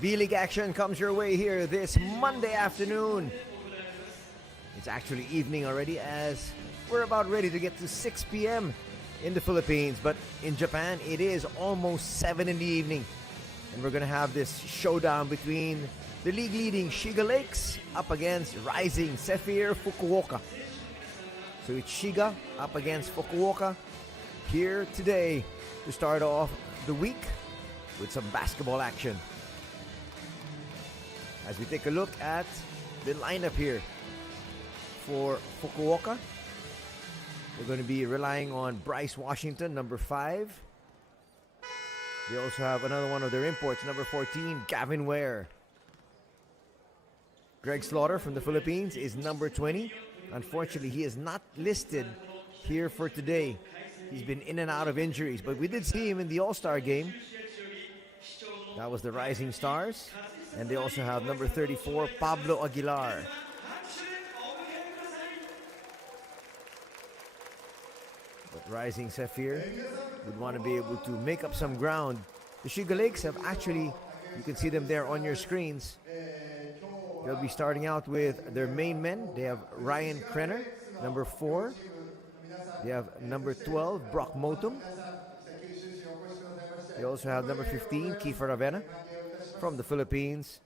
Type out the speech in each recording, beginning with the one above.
B.LEAGUE action comes your way here this Monday afternoon. It's actually evening already as we're about ready to get to 6 p.m. in the Philippines. But in Japan, it is almost 7 in the evening. And we're going to have this showdown between the league-leading SHIGA Lakes up against RIZING ZEPHYR FUKUOKA. So it's SHIGA up against FUKUOKA here today to start off the week with some basketball action. As we take a look at the lineup here for Fukuoka, we're going to be relying on Bryce Washington, number 5. They also have another one of their imports, number 14, Gavin Ware. Greg Slaughter from the Philippines is number 20. Unfortunately, he is not listed here for today. He's been in and out of injuries, but we did see him in the All-Star game. That was the Rising Stars. And they also have number 34, Pablo Aguilar. But Rising ZEPHYR would want to be able to make up some ground. The SHIGA Lakes have actually, you can see them there on your screens. They'll be starting out with their main men. They have Ryan Krenner, number 4. They have number 12, Brock Motum. They also have number 15, Kiefer Ravena from the Philippines.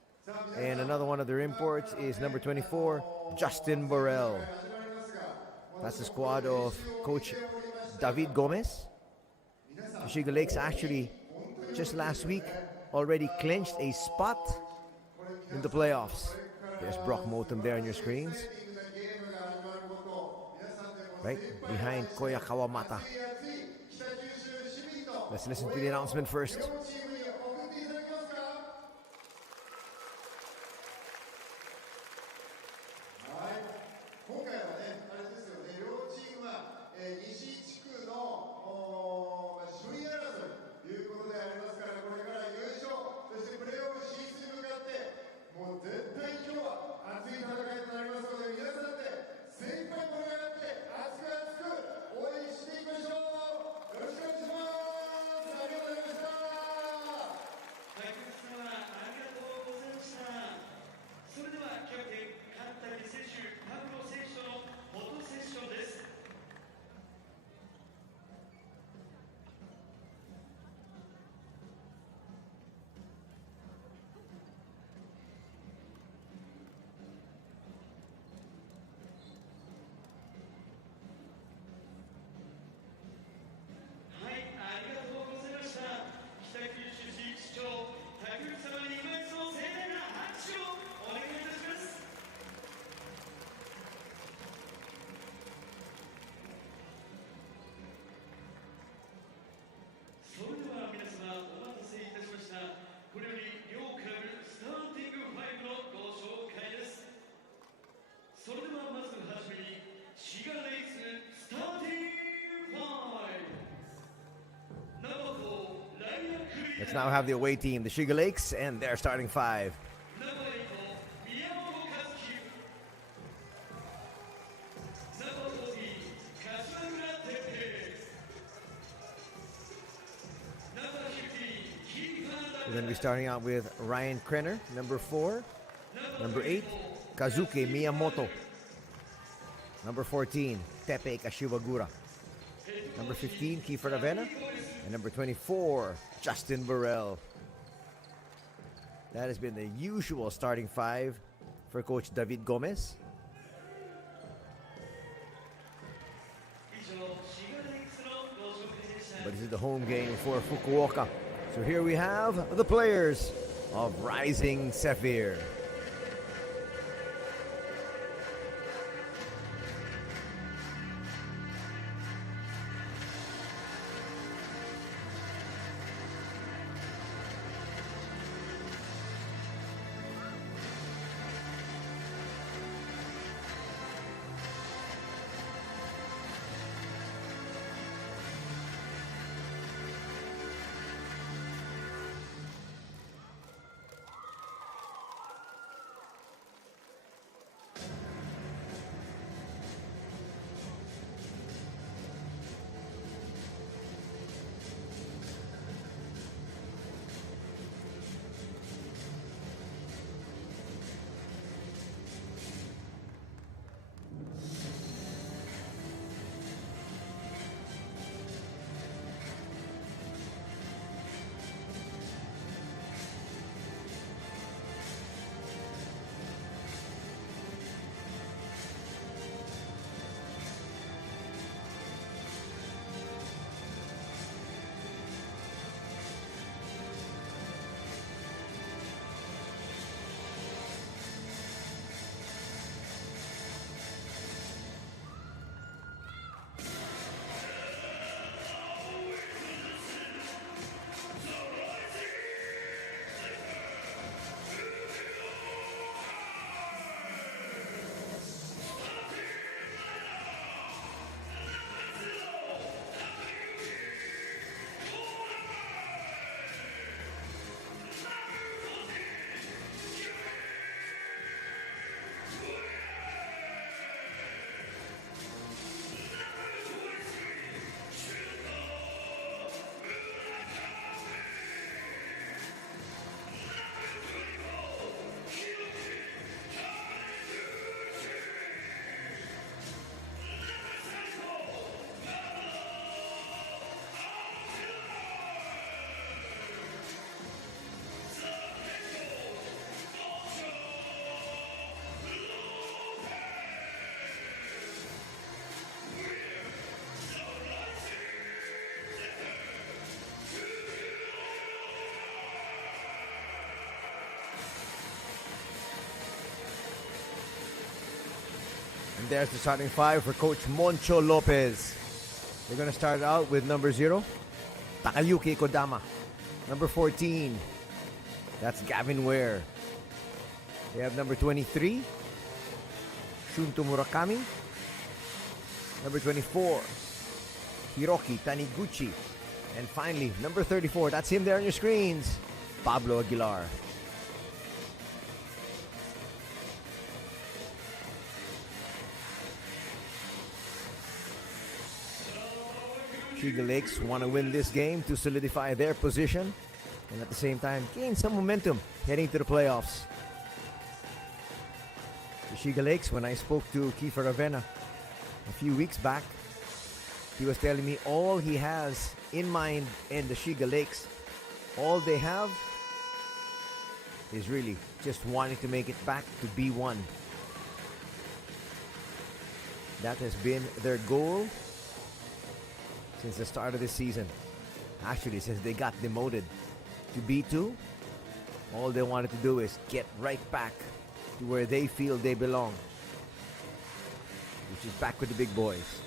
And another one of their imports is number 24, Justin Burrell. That's the squad of Coach David Gomez. The SHIGA Lakes actually, just last week, already clinched a spot in the playoffs. There's Brock Motum there on your screens. Right behind Koya Kawamata. Let's listen to the announcement first. それではまずはじめにシガレイズスターティング5 Number 4 Ryan Krenner. Let's now have the away team, the SHIGA Lakes, and their starting 5. Number 8 Miyamoto Kazuki. Number 14 Kasagura Tepe. Number 15 Kiefer We're going to be starting out with Ryan Krenner, number 4. Number 8, Kazuki Miyamoto. Number 14, Tepe Kashiwagura. Number 15, Kiefer Ravena. And number 24, Justin Burrell. That has been the usual starting 5 for Coach David Gomez. But this is the home game for Fukuoka. So here we have the players of Rising ZEPHYR. And there's the starting five for Coach Moncho Lopez. They're going to start out with number 0, Takayuki Kodama. Number 14, that's Gavin Ware. They have number 23, Shunto Murakami. Number 24, Hiroki Taniguchi. And finally, number 34, that's him there on your screens, Pablo Aguilar. Shiga Lakes want to win this game to solidify their position and at the same time gain some momentum heading to the playoffs. The Shiga Lakes, when I spoke to Kiefer Ravena a few weeks back, he was telling me all he has in mind in the Shiga Lakes, all they have is really just wanting to make it back to B1. That has been their goal since the start of this season. Actually, since they got demoted to B2, all they wanted to do is get right back to where they feel they belong, which is back with the big boys.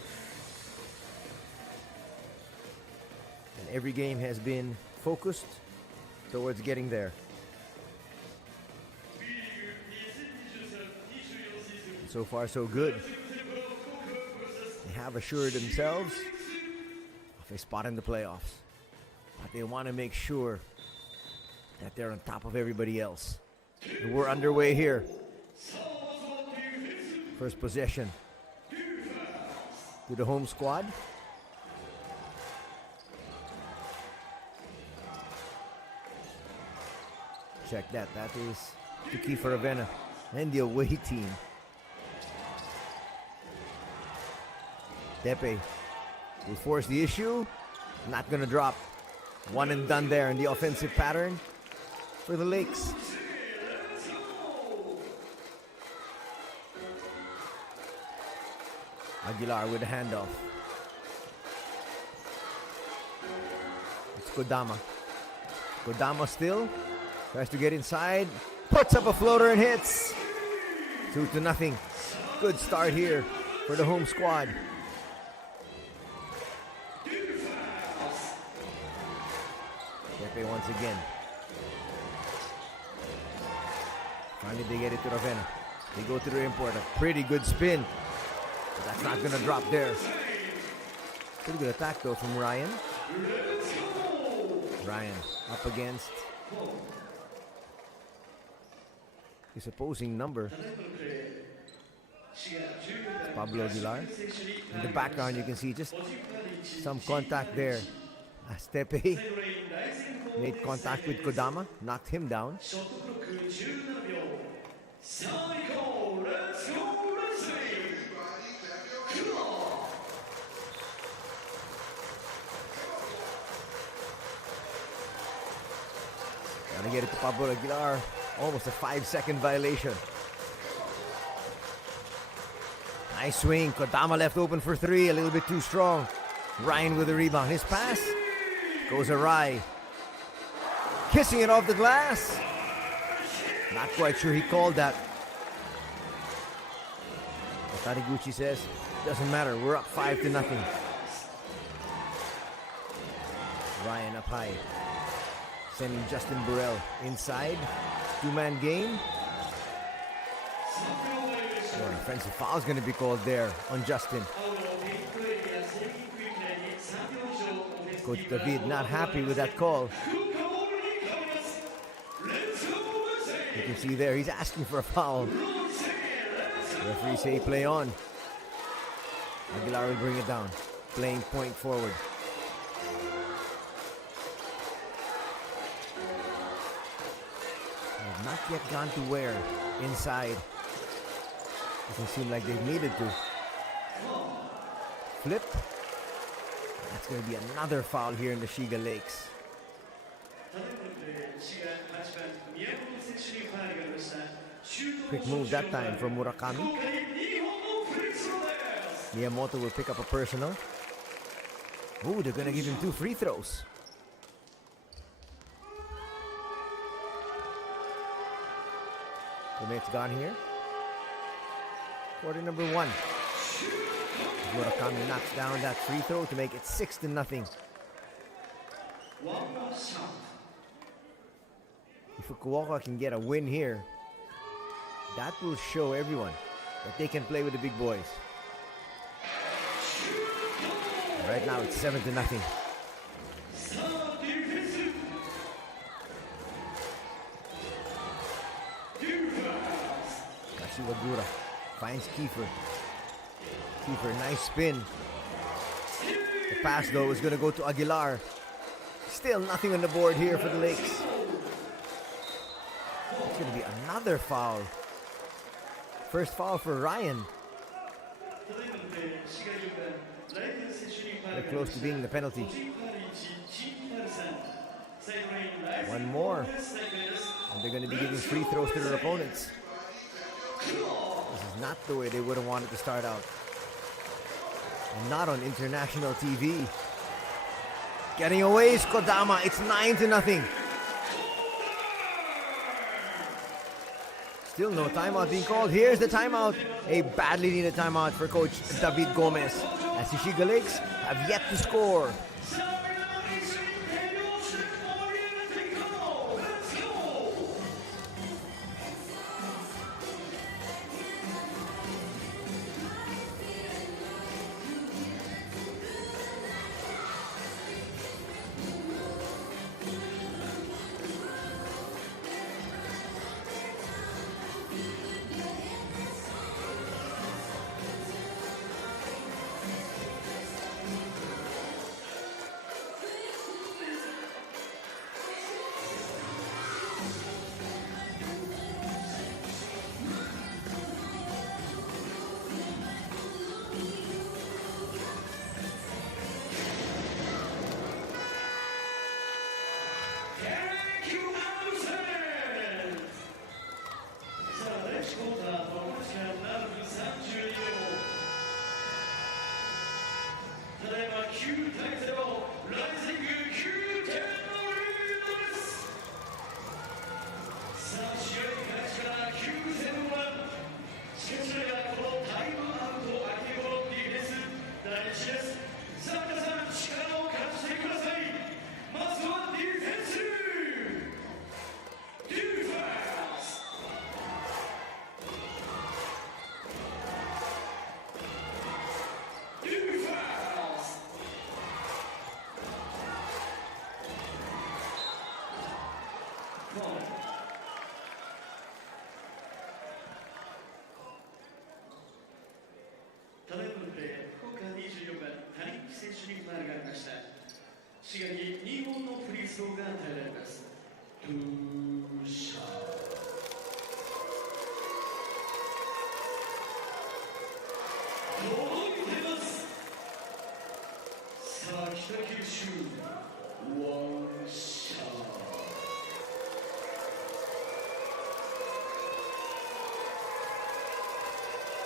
And every game has been focused towards getting there. And so far, so good. They have assured themselves of a spot in the playoffs, but they want to make sure that they're on top of everybody else. And we're underway here. First possession to the home squad. Check that. That is to Kiefer Ravena and the away team. Depe will force the issue. Not going to drop. One and done there in the offensive pattern for the Lakes. Aguilar with a handoff. It's Kodama. Kodama still tries to get inside. Puts up a floater and hits. 2-0. Good start here for the home squad. Pepe once again. Finally they get it to Ravena. They go to the import. A pretty good spin. But that's not going to drop there. Pretty good attack though from Ryan. Ryan up against his opposing number. It's Pablo Aguilar. In the background you can see just some contact there. As Tepe made contact with Kodama, knocked him down. Gotta get it to Pablo Aguilar. Almost a 5-second violation. Nice swing. Kodama left open for 3. A little bit too strong. Ryan with the rebound. His pass goes awry. Kissing it off the glass. Not quite sure he called that. But Taniguchi says, doesn't matter. We're up 5-0. Ryan up high. Sending Justin Burrell inside. 2-man game. So an offensive foul is going to be called there on Justin. Coach David not happy with that call. You can see there he's asking for a foul. The referee say play on. Aguilar will bring it down. Playing point forward. Have not yet gone to where inside. Doesn't seem like they've needed to. Flip. That's going to be another foul here in the Shiga Lakes. Quick move that time from Murakami. Miyamoto will pick up a personal. Ooh, they're going to give him 2 free throws. The minutes gone here. Quarter number 1. Murakami knocks down that free throw to make it 6-0. If Fukuoka can get a win here, that will show everyone that they can play with the big boys. Right now it's 7-0. Kashiwagura finds Kiefer. Kiefer, nice spin. The pass though is going to go to Aguilar. Still nothing on the board here for the Lakes. It's going to be another foul. First foul for Ryan. They're close to being the penalty. One more. And they're going to be giving free throws to their opponents. This is not the way they would have wanted to start out. And not on international TV. Getting away is Kodama. It's 9-0. Still no timeout being called. Here's the timeout. A badly needed timeout for Coach David Gomez. As the Shiga Lakes have yet to score.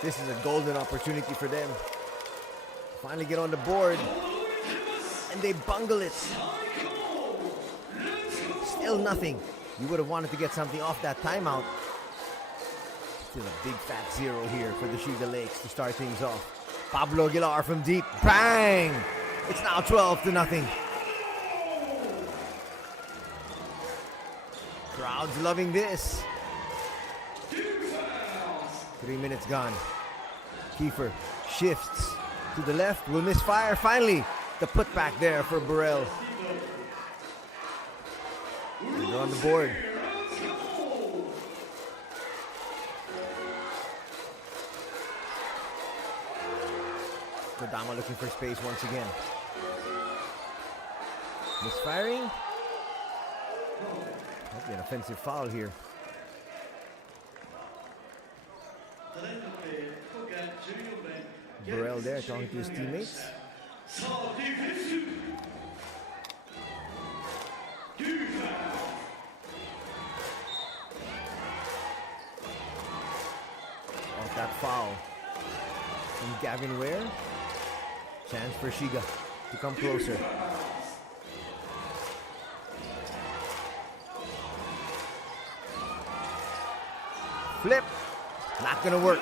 This is a golden opportunity for them. Finally get on the board. And they bungle it. Still nothing. You would have wanted to get something off that timeout. Still a big fat 0 here for the Shiga Lakes to start things off. Pablo Aguilar from deep. Bang! It's now 12-0. Crowd's loving this. 3 minutes gone. Kiefer shifts to the left. Will misfire. Finally, the putback there for Burrell. They're on the board. Kodama looking for space once again. Misfiring. Might be an offensive foul here. Burrell there talking to his teammates. Off that foul from Gavin Ware. Chance for Shiga to come closer. Flip. Not gonna work.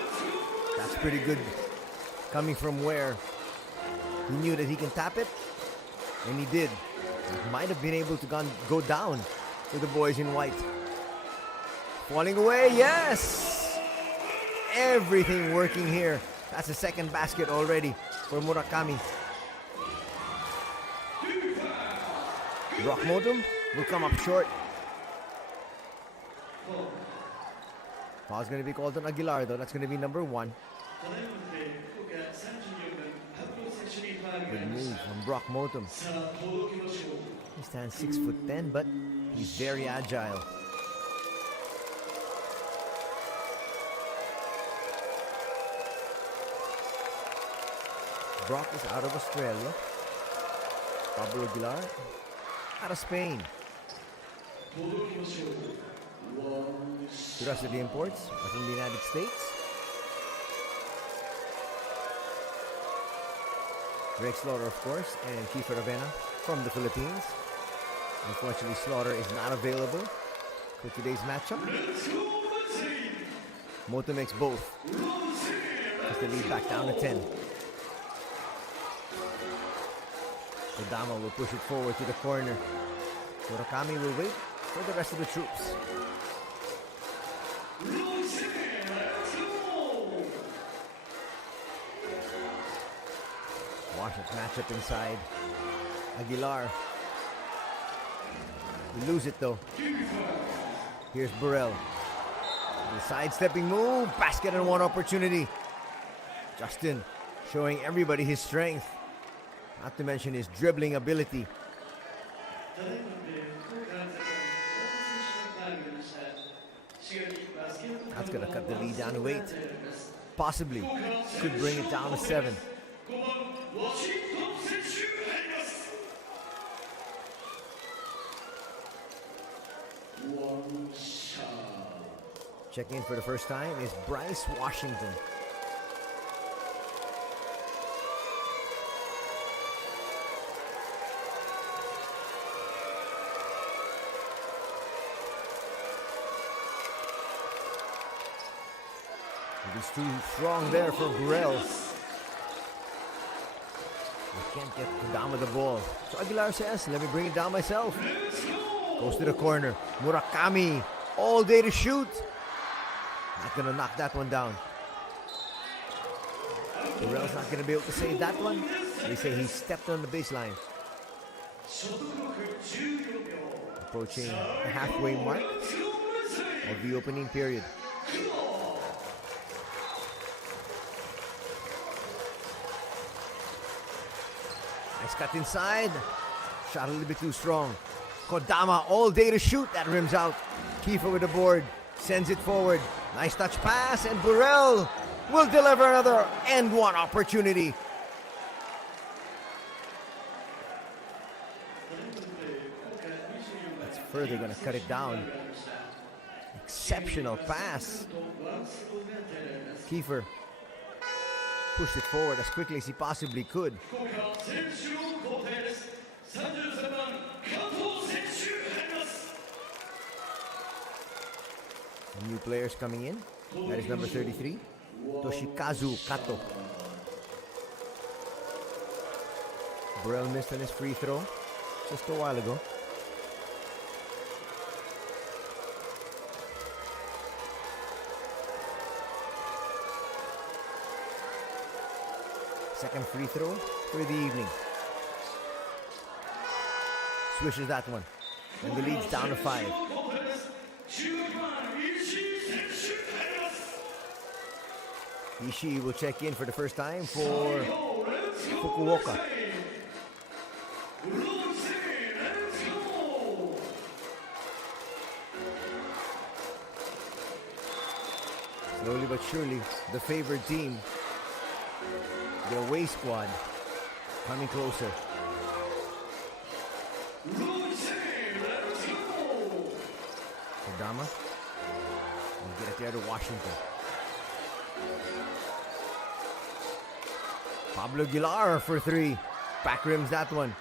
That's pretty good coming from where he knew that he can tap it, and he did. He might have been able to go down to the boys in white. Falling away, yes! Everything working here. That's the second basket already for Murakami. Rock Modem will come up short. Foul's going to be called on Aguilar though. That's going to be number 1. Good move from Brock Motum. He stands 6'10", but he's very agile. Brock is out of Australia. Pablo Aguilar out of Spain. The rest of the imports are from the United States. Greg Slaughter, of course, and Kiefer Avena from the Philippines. Unfortunately, Slaughter is not available for today's matchup. Moto makes both. Puts the lead back down to 10. Kodama will push it forward to the corner. Murakami will wait for the rest of the troops. Washington's matchup inside. Aguilar. We lose it though. Here's Burrell. The sidestepping move. Basket and 1 opportunity. Justin showing everybody his strength. Not to mention his dribbling ability. That's going to cut the lead down to 8. Possibly could bring it down to 7. Checking in for the first time is Bryce Washington. He's too strong there for Burrell. They can't get down with the ball. So Aguilar says, let me bring it down myself. Goes to the corner. Murakami, all day to shoot. Not going to knock that one down. Burrell's not going to be able to save that one. They say he stepped on the baseline. Approaching the halfway mark of the opening period. Nice cut inside. Shot a little bit too strong. Kodama all day to shoot. That rims out. Kiefer with the board. Sends it forward. Nice touch pass. And Burrell will deliver another and 1 opportunity. That's further going to cut it down. Exceptional pass. Kiefer pushed it forward as quickly as he possibly could. New players coming in. That is number 33, Toshikazu Kato. Burrell missed on his free throw just a while ago. Second free throw for the evening. Swishes that one. And the lead's down to 5. Ishii will check in for the first time for Fukuoka. Slowly but surely, the favored team, the away squad, coming closer. Kodama will get it there to Washington. Pablo Aguilar for 3. Back rims that one.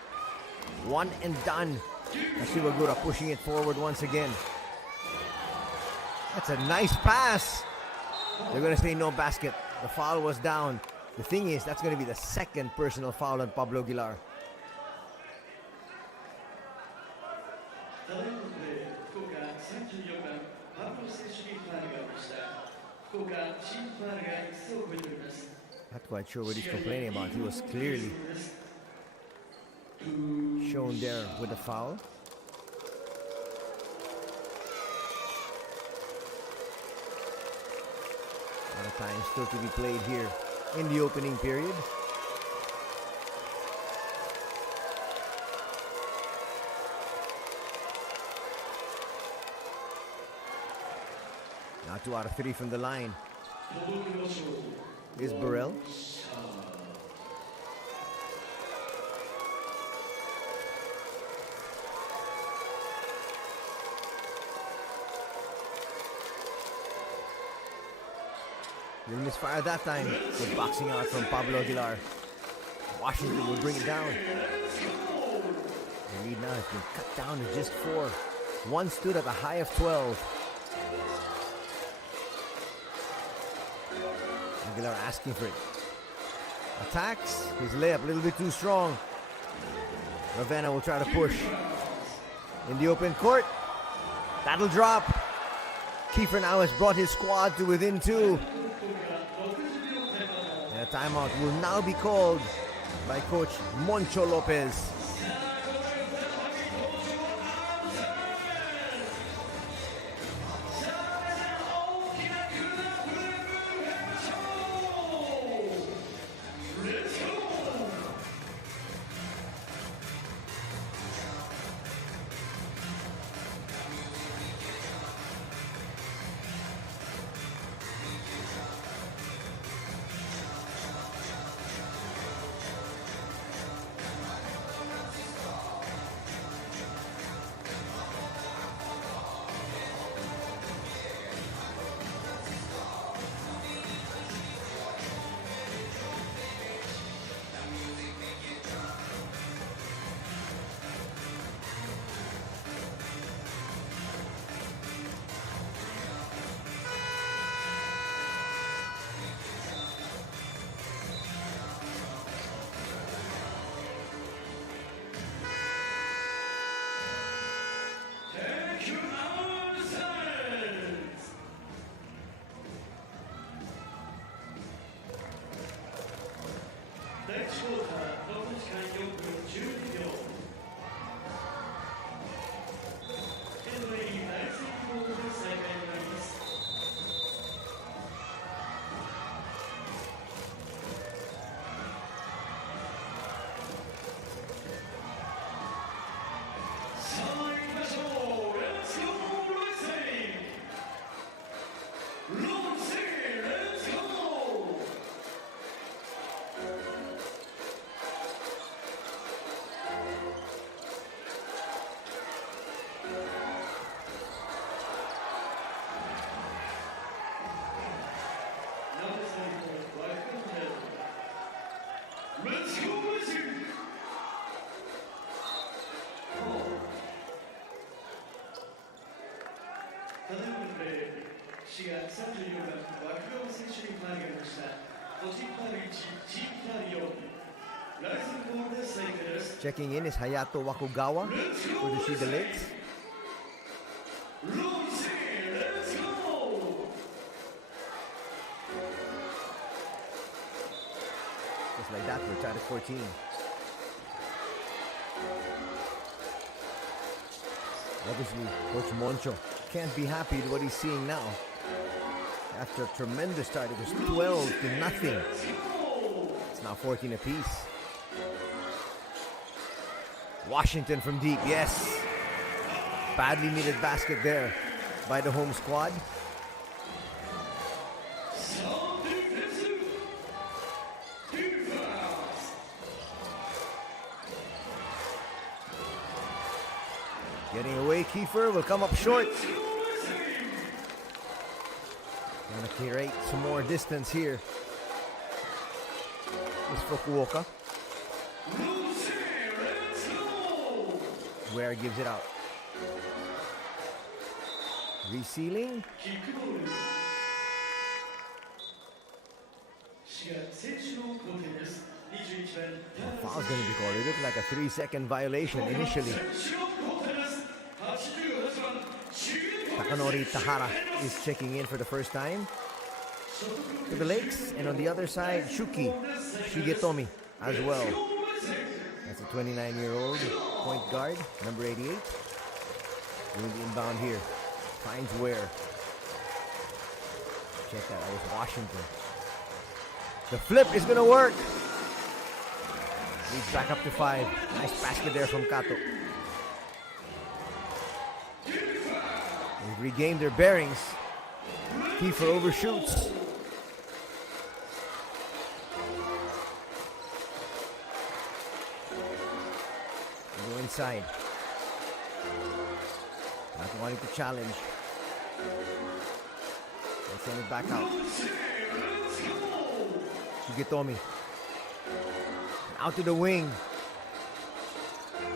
1 and done. Kashiwagura pushing it forward once again. That's a nice pass. They're going to say no basket. The foul was down. The thing is, that's going to be the second personal foul on Pablo Aguilar. ただいまのプレー、福岡34番パブロ選手にファウルがありました。福岡チームファウルが5つを超えております。 Not quite sure what he's complaining about. He was clearly shown there with a foul. A lot of time still to be played here in the opening period. Now 2 out of 3 from the line. Is Burrell. Didn't misfire that time. Good boxing out from Pablo Aguilar. Washington will bring it down. The lead now has been cut down to just 4. One stood at a high of 12. Aguilar asking for it. Attacks. His layup a little bit too strong. Ravenna will try to push. In the open court. That'll drop. Kiefer now has brought his squad to within 2. And a timeout will now be called by Coach Moncho Lopez. SHIGA 34番枠川選手にファウルがありました。個人ファウル1、チームファウル4。ライズンボールで再開です。 Checking in is Hayato Wakugawa for the SHIGA Lakes. Just like that, we're tied at 14. Obviously, Coach Moncho can't be happy with what he's seeing now. After a tremendous start, it was 12-0. It's now 14 apiece. Washington from deep, yes. Badly needed basket there by the home squad. Getting away, Kiefer will come up short. Gonna create some more distance here. It's Fukuoka. Ware gives it out. Resealing. SHIGA 選手の交代です。21番 Foul's going to be called. It looked like a 3-second violation initially. 選手の交代です。88番 Takanori Tahara is checking in for the first time for the Lakes. And on the other side, Shigetomi as well. That's a 29-year-old point guard, number 88. Doing the inbound here. Finds Ware. Check that was Washington. The flip is going to work. Leads back up to 5. Nice basket there from Kato. They've regained their bearings. Kiefer overshoots. They go inside. Not wanting to challenge. They send it back out. Shigetomi. Out to the wing.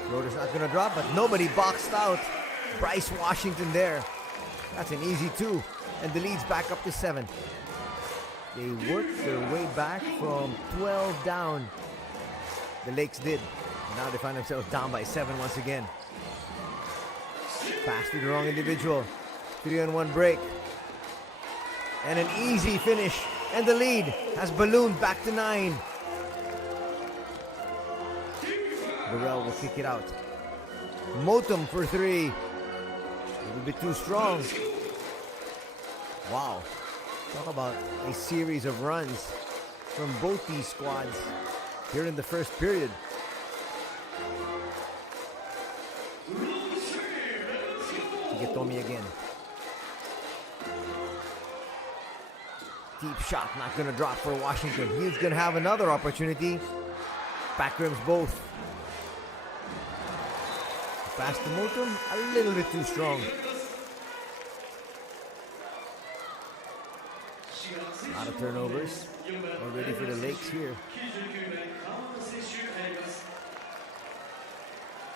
Floater's not going to drop, but nobody boxed out. Bryce Washington there. That's an easy 2. And the lead's back up to 7. They worked their way back from 12 down. The Lakes did. Now they find themselves down by 7 once again. Pass to the wrong individual. 3-on-1 break. And an easy finish. And the lead has ballooned back to 9. Burrell will kick it out. Motum for 3. A little bit too strong. Wow. Talk about a series of runs from both these squads here in the first period. Shigetomi again. Deep shot, not going to drop for Washington. He's going to have another opportunity. Back rims both. Pass to Motum, a little bit too strong. A lot of turnovers already for the Lakes here.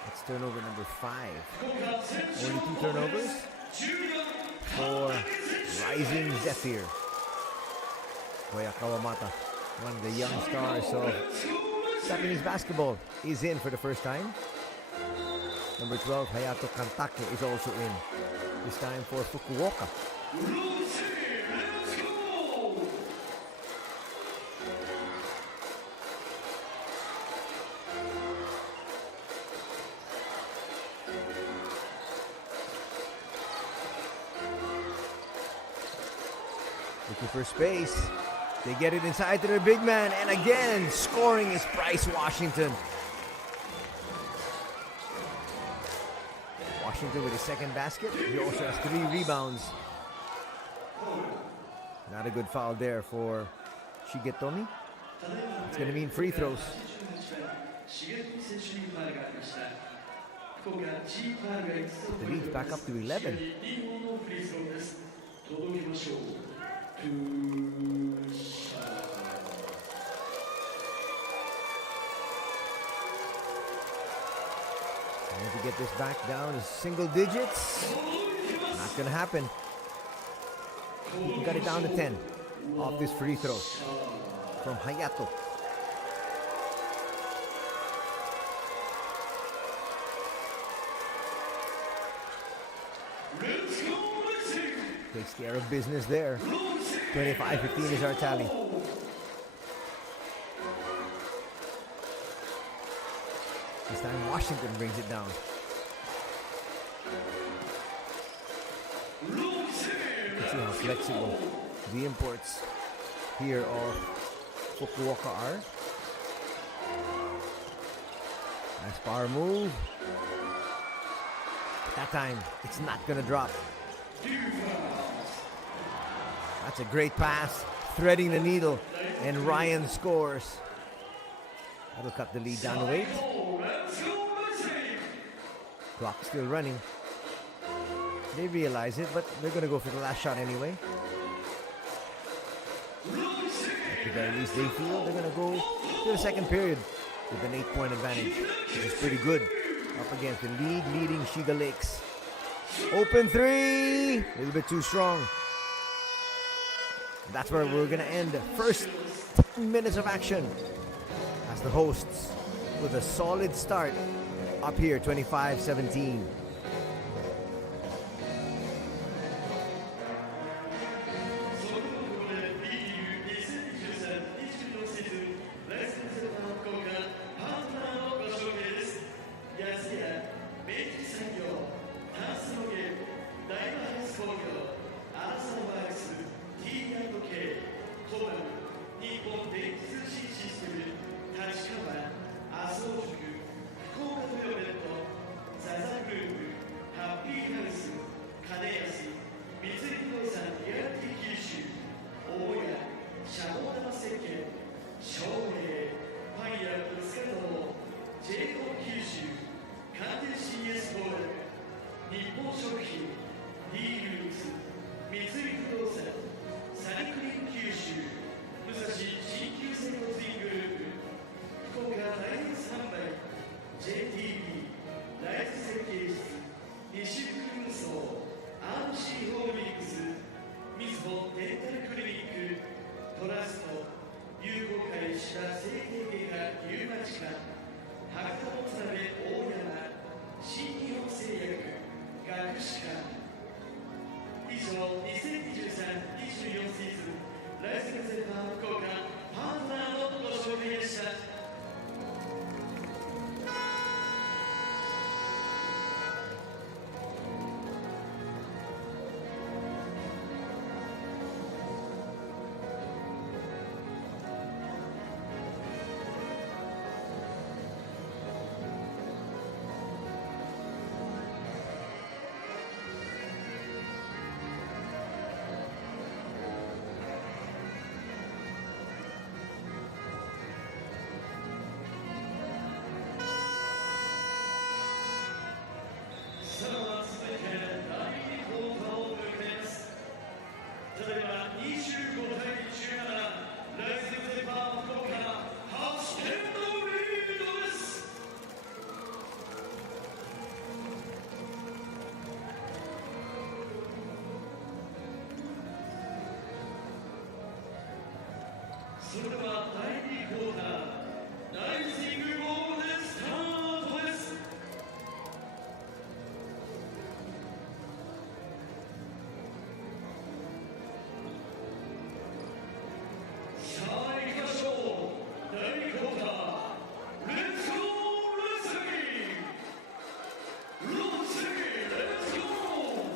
That's turnover number 5. Only 2 turnovers for Rising ZEPHYR. Koya Kawamata, one of the young stars of Japanese basketball, is in for the first time. Number 12, Hayato Kantake, is also in. This time for Fukuoka. Looking for space. They get it inside to their big man. And again, scoring is Bryce Washington. Washington with his second basket. He also has 3 rebounds. Not a good foul there for Shigetomi. It's going to mean free throws. The lead's back up to 11. And to get this back down to single digits, not going to happen. He got it down to 10 off this free throw from Hayato. Takes care of business there. 25-15 is our tally. This time Washington brings it down. You can see how flexible the imports here of Fukuoka are. Nice power move. That time, it's not going to drop. That's a great pass, threading the needle, and Ryan scores. That'll cut the lead down to 8. Clock still running. They realize it, but they're going to go for the last shot anyway. At the very least, they feel they're going to go to the second period with an 8-point advantage, which is pretty good up against the league-leading Shiga Lakes. Open 3! A little bit too strong. That's where we're going to end the first minutes of action as the hosts with a solid start up here, 25-17. それでは第2クォーター、ライジングボールでスタートです。さあ行きましょう。第2クォーター、レッツゴーレスリング。ロッチレッツゴー。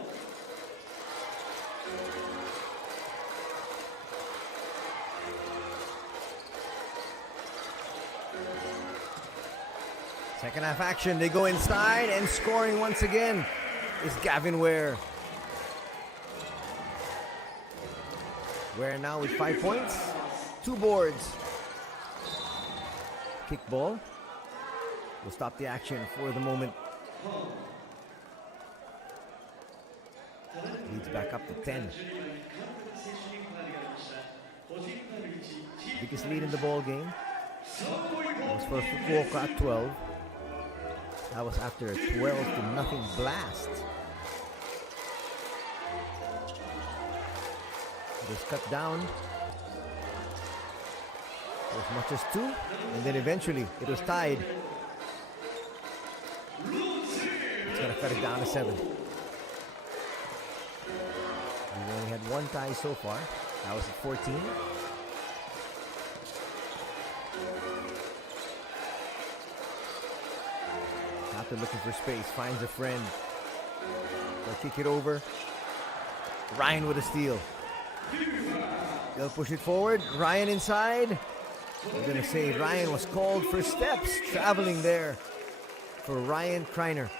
Second half action, they go inside, and scoring once again is Gavin Ware. Ware now with 5 points, 2 boards. Kick ball will stop the action for the moment. Leads back up to 10. Biggest lead in the ball game was for Fukuoka at 12. That was after a 12-0 blast. It was cut down to as much as 2, and then eventually it was tied. It's gonna cut it down to 7. We've only had one tie so far. That was at 14. After looking for space, finds a friend. They'll kick it over. Ryan with a steal. They'll push it forward. Ryan inside. We're going to say Ryan was called for steps. Traveling there for Ryan Kreiner.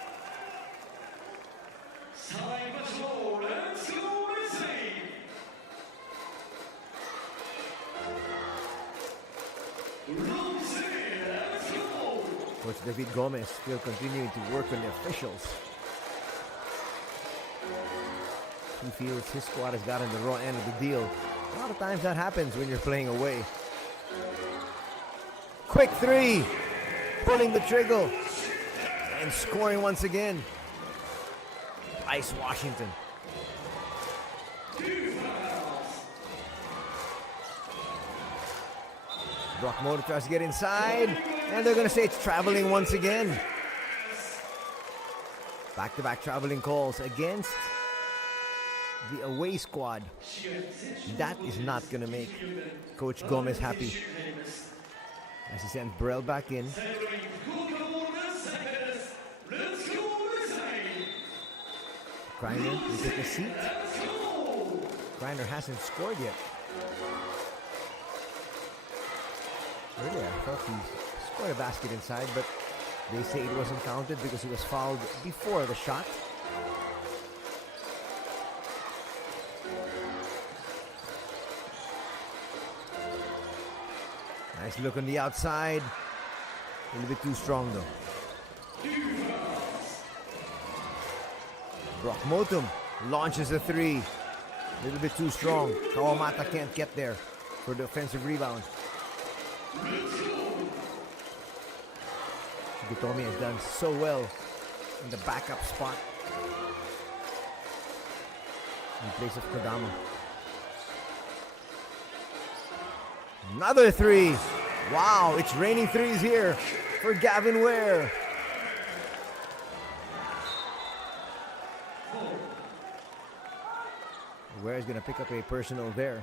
Coach David Gomez still continuing to work on the officials. He feels his squad has gotten the raw end of the deal. A lot of times that happens when you're playing away. Quick three, pulling the trigger and scoring once again. Ice Washington. Brockmoto tries to get inside, and they're going to say it's traveling once again. Back-to-back traveling calls against the away squad. That is not going to make Coach Gomez happy. As he sends Burrell back in. Kreiner will take a seat. Kreiner hasn't scored yet. Earlier, I thought he scored a basket inside, but they say it wasn't counted because he was fouled before the shot. Nice look on the outside. A little bit too strong though. Brockmotum launches a three. A little bit too strong. Kawamata can't get there for the offensive rebound. Gutomi has done so well in the backup spot in place of Kodama. Another three. Wow, it's raining threes here for Gavin Ware. Ware is going to pick up a personal there.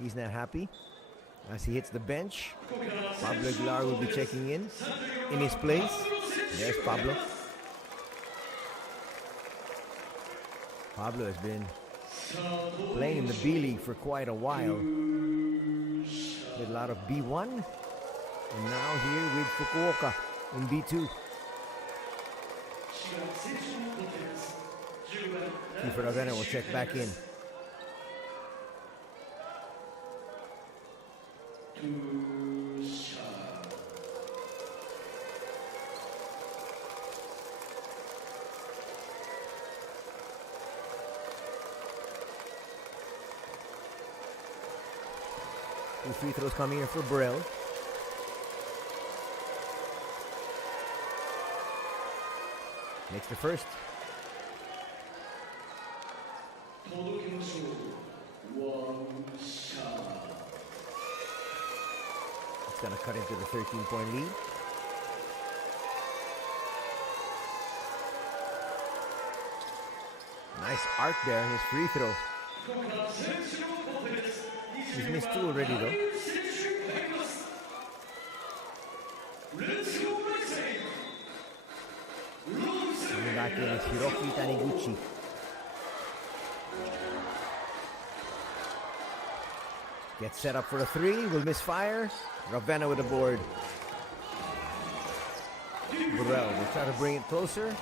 He's not happy as he hits the bench. Pablo Aguilar will be checking in his place. There's Pablo. Pablo has been playing in the B-League for quite a while. Did a lot of B1 and now here with Fukuoka in B2. Kiefer Avena will check back in. Two free throws coming in for Burrell. Makes the first. It's going to cut into the 13-point lead. Nice arc there in his free throw. He's missed two already though. Coming back in is Hiroki Taniguchi. Gets set up for a three, will misfire. Ravenna with a board. Burrell will try to bring it closer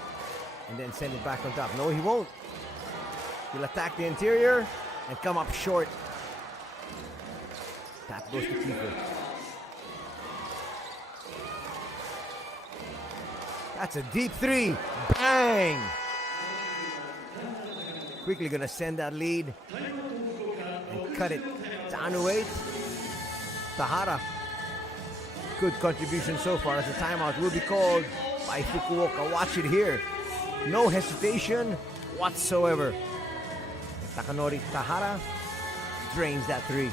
and then send it back on top. No, he won't. He'll attack the interior and come up short. That goes to Kiefer. That's a deep three. Bang! Quickly gonna send that lead and cut it down to 8. Tahara. Good contribution so far as the timeout will be called by Fukuoka. Watch it here. No hesitation whatsoever. Takanori Tahara drains that three.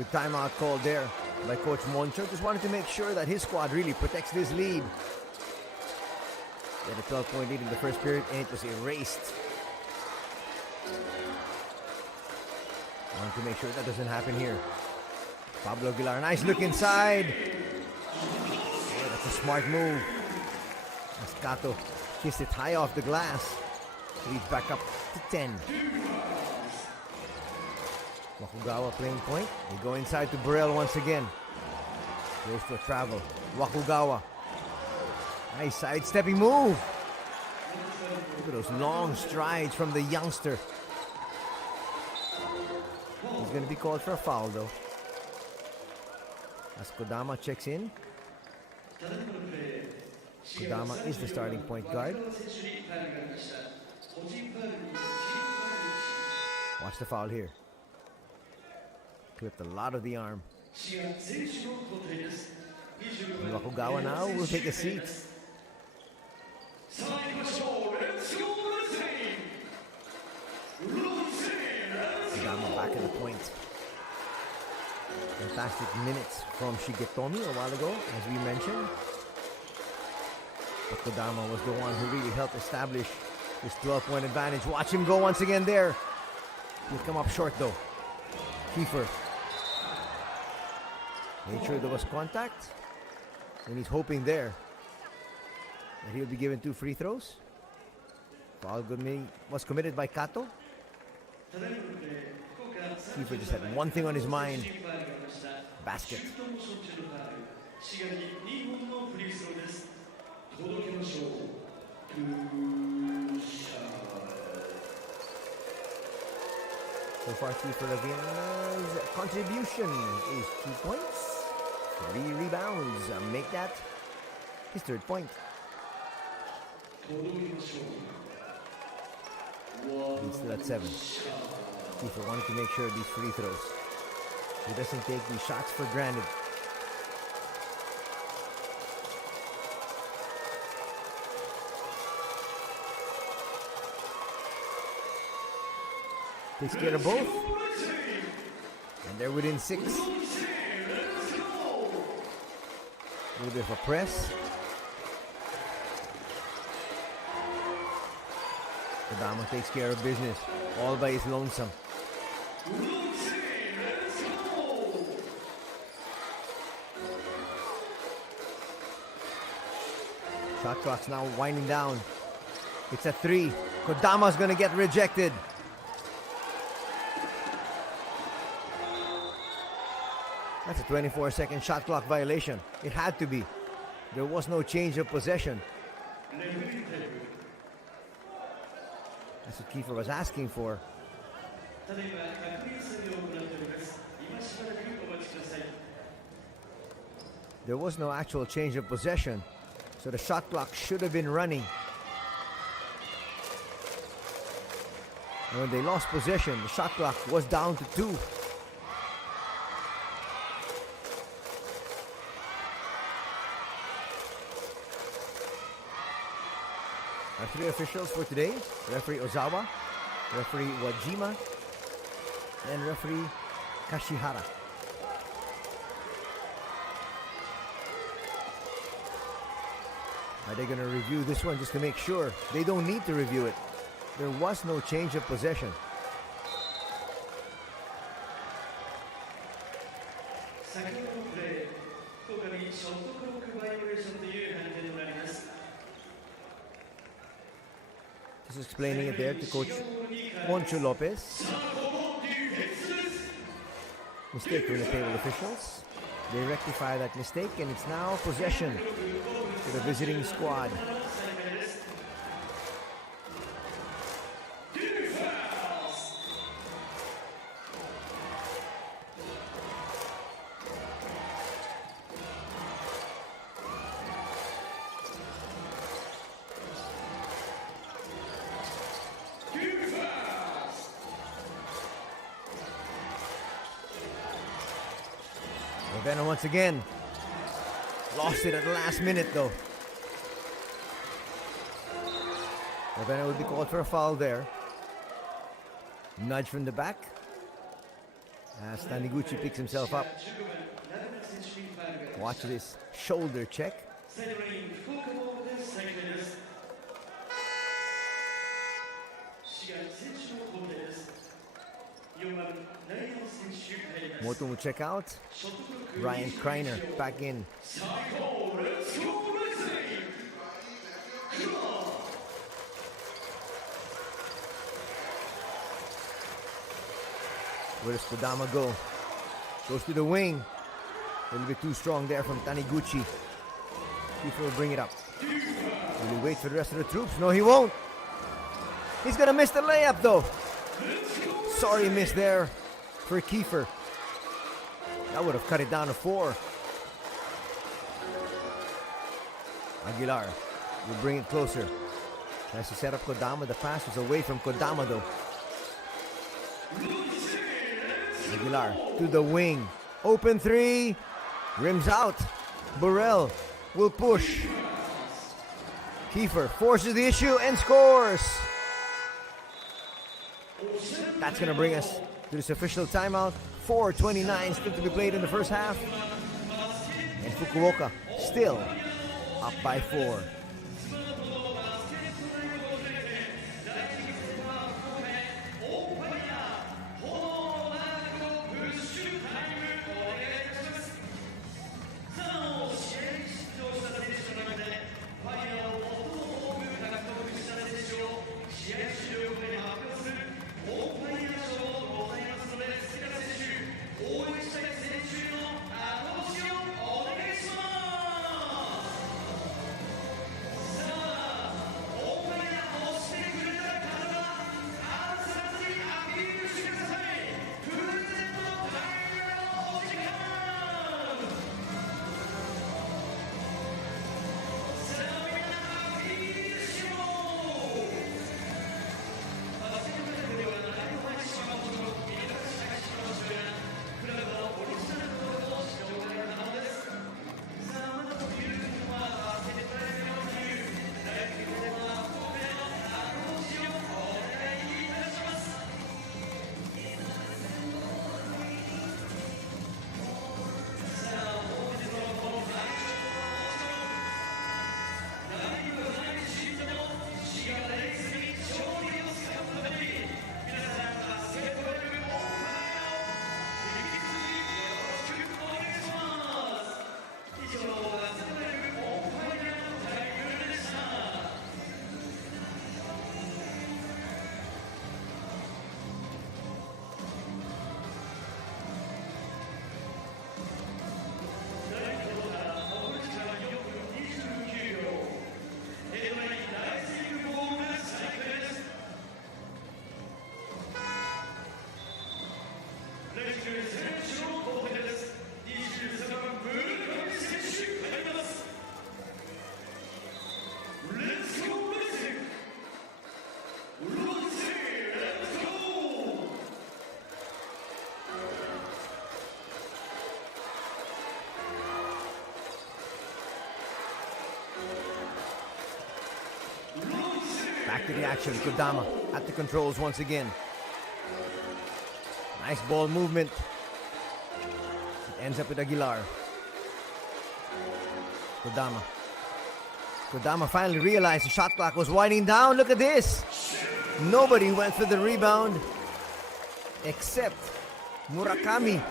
Good timeout call there by Coach Moncho. Just wanted to make sure that his squad really protects this lead. They had a 12-point lead in the first period, and it was erased. Wanted to make sure that doesn't happen here. Pablo Aguilar, nice look inside. Oh, that's a smart move. As Kato kissed it high off the glass. Leads back up to 10. Wakugawa playing point. They go inside to Burrell once again. Goes for travel. Wakugawa. Nice sidestepping move. Look at those long strides from the youngster. He's going to be called for a foul though. As Kodama checks in. Kodama is the starting point guard. Watch the foul here. Clipped a lot of the arm. And Wakugawa now will take a seat. Kodama back in the point. Fantastic minutes from Shigetomi a while ago, as we mentioned. But Kodama was the one who really helped establish this 12-point advantage. Watch him go once again there. He'll come up short though. Kiefer. Made sure there was contact. And he's hoping there that he'll be given 2 free throws. Foul was committed by Kato. Kiefer just had one thing on his mind. Basket. So far, Kiefer Lavina's contribution is 2 points, 3 rebounds. Make that his 3rd point. He's still at 7. Kiefer wanted to make sure of these free throws. He doesn't take these shots for granted. Takes care of both. And they're within 6. A little bit of a press. Kodama takes care of business all by his lonesome. Shot clock's now winding down. It's a 3. Kodama's gonna get rejected. That's a 24-second shot clock violation. It had to be. There was no change of possession. That's what Kiefer was asking for. There was no actual change of possession, so the shot clock should have been running. And when they lost possession, the shot clock was down to 2. Our 3 officials for today: referee Ozawa, referee Wajima, and referee Kashihara. Are they going to review this one just to make sure? They don't need to review it. There was no change of possession. Just explaining it there to Coach Moncho Lopez. Mistake from the table officials. They rectify that mistake, and it's now possession to the visiting squad. Ravenna once again lost it at the last minute though. Ravenna would be called for a foul there. Nudge from the back. As Taniguchi picks himself up. 15番ラルナ選手にファウルがありま Watch した。 this shoulder check. サイドライン福岡ボールで再開です。滋賀選手の交代です。4番ライアン選手入ります。 Moto will check out. ショットクロック Ryan Kreiner back in. 最高レッツゴーレイジングクロー Where does Kodama go? Goes to the wing. A little bit too strong there from Taniguchi. Kiefer will bring it up. Will he wait for the rest of the troops? No, he won't. He's gonna miss the layup though. Sorry miss there for Kiefer. That would have cut it down to 4. Aguilar will bring it closer. Tries to set up Kodama. The pass was away from Kodama though. Aguilar to the wing. Open 3. Rims out. Burrell will push. Kiefer forces the issue and scores. That's going to bring us to this official timeout. 4:29 still to be played in the first half. And Fukuoka still up by 4. Back to the action. Kodama at the controls once again. Nice ball movement. It ends up with Aguilar. Kodama. Kodama finally realized the shot clock was winding down. Look at this. Nobody went for the rebound except Murakami.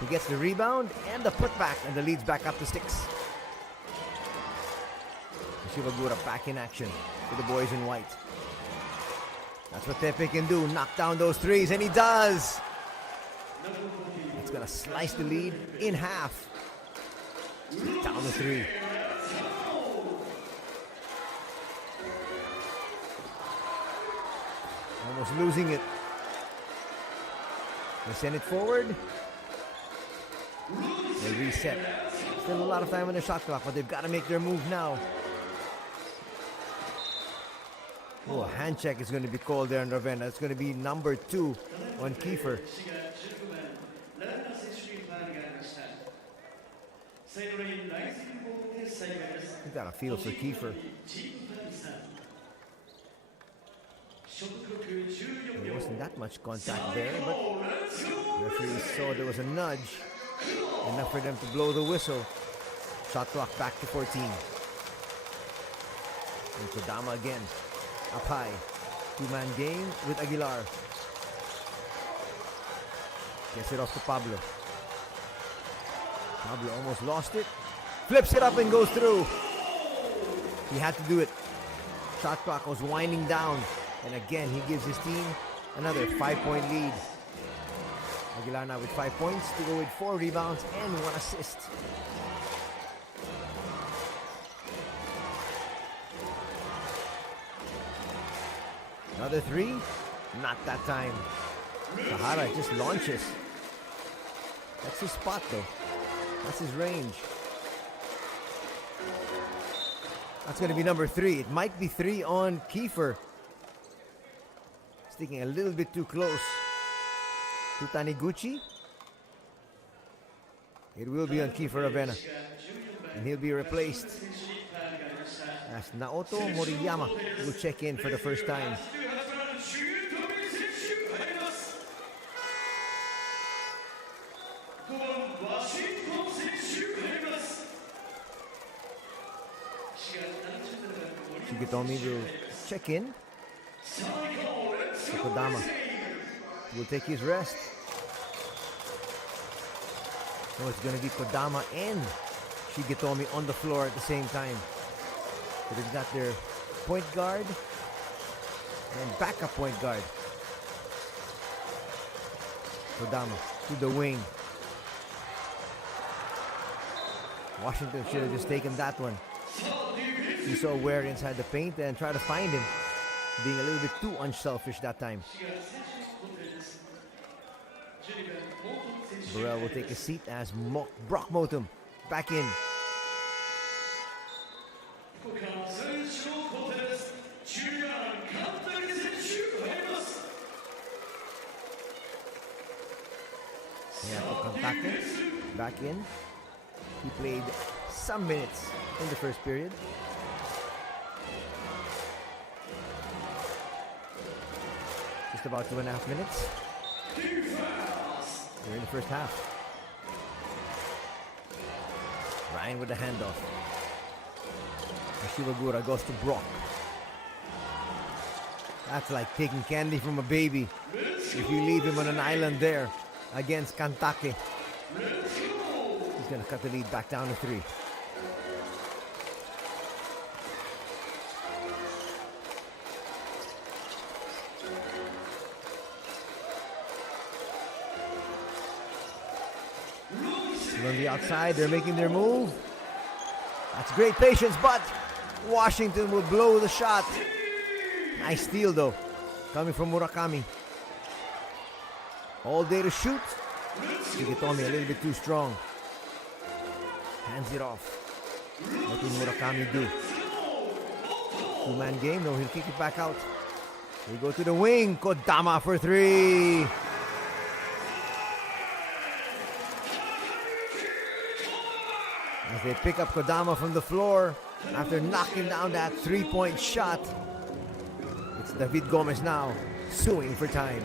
He gets the rebound and the putback, and the lead's back up to 6. Shibagura back in action for the boys in white. That's what Tepe can do. Knock down those threes, and he does. It's gonna slice the lead in half. Down the 3. Almost losing it. They send it forward. They reset. Still a lot of time on the shot clock, but they've got to make their move now. Oh, a hand check is going to be called there in Ravenna. It's going to be number 2 on Kiefer. You got a feel for Kiefer. There wasn't that much contact there, but the referee saw there was a nudge, enough for them to blow the whistle. Shot clock back to 14. And Kodama again, up high. Two-man game with Aguilar. Gets it off to Pablo. Pablo almost lost it. Flips it up and goes through. He had to do it. Shot clock was winding down. And again, he gives his team another 5-point lead. Aguilar now with 5 points to go with 4 rebounds and 1 assist. Another 3. Not that time. Sahara just launches. That's his spot though. That's his range. That's going to be number 3. It might be 3 on Kiefer. Sticking a little bit too close to Taniguchi. It will be on Kiefer Avena. And he'll be replaced as Naoto Moriyama will check in for the first time. Shigetomi will check in. Kodama will take his rest. So it's going to be Kodama and Shigetomi on the floor at the same time. So they've got their point guard and backup point guard. Kodama to the wing. Washington should have just taken that one. He saw Ware inside the paint and tried to find him, being a little bit too unselfish that time. Burrell will take a seat as Brock Motum back in. Kantake back in. He played some minutes in the first period. Just about 2.5 minutes. We're in the first half. Ryan with the handoff. Shibagura goes to Brock. That's like taking candy from a baby if you leave him on an island there against Kantake. He's going to cut the lead back down to 3. On the outside, they're making their move. That's great patience, but Washington will blow the shot. Nice steal though, coming from Murakami. All day to shoot. Shigetomi a little bit too strong. Hands it off. What will Murakami do? Two-man game, no, he'll kick it back out. We go to the wing. Kodama for 3. As they pick up Kodama from the floor after knocking down that 3-point shot. It's David Gomez now suing for time.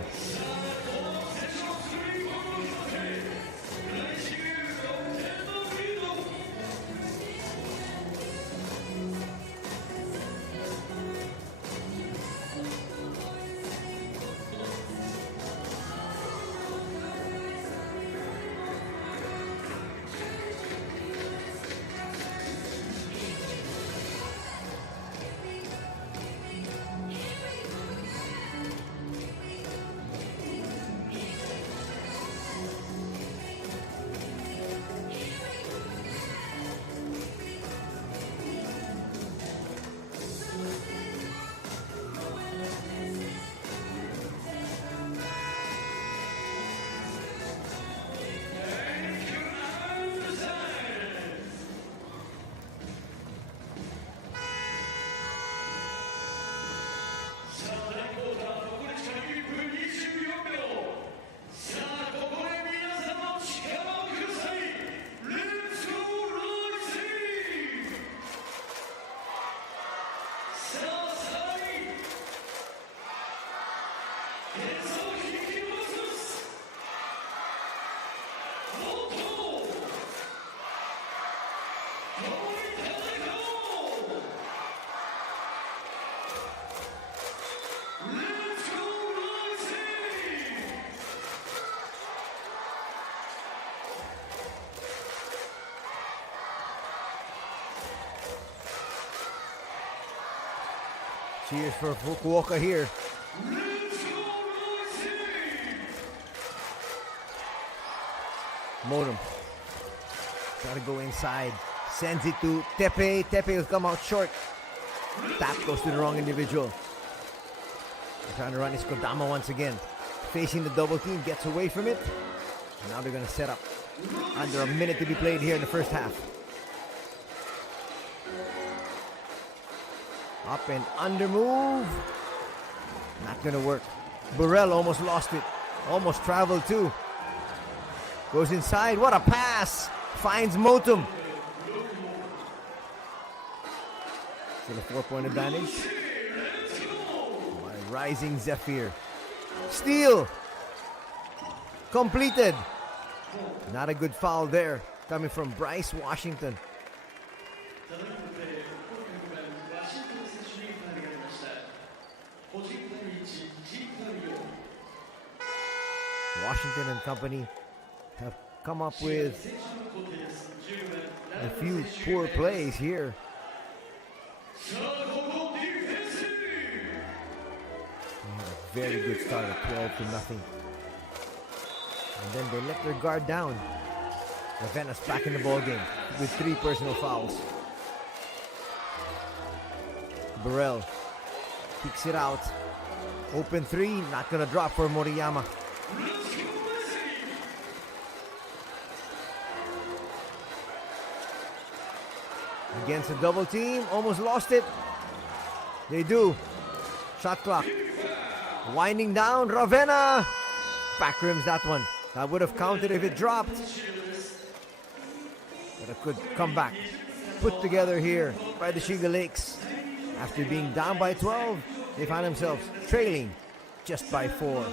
Cheers for Fukuoka here. Modem. Got to go inside. Sends it to Tepe. Tepe will come out short. Tap goes to the wrong individual. They're trying to run his Kodama once again. Facing the double team, gets away from it. And now they're going to set up. Under a minute to be played here in the first half. Up and under move. Not going to work. Burrell almost lost it. Almost traveled too. Goes inside. What a pass. Finds Motum. For the 4-point advantage. By Rising ZEPHYR. Steal. Completed. Not a good foul there. Coming from Bryce Washington. Washington and company have come up with a few poor plays here. They had a very good start at 12-0. And then they let their guard down. Ravenna's back in the ballgame with 3 personal fouls. Burrell kicks it out. Open 3, not gonna drop for Moriyama. Against a double team, almost lost it. They do. Shot clock. Winding down, Ravenna. Back rims that one. That would have counted if it dropped. But a good comeback put together here by the Shiga Lakes. After being down by 12, they find themselves trailing just by 4.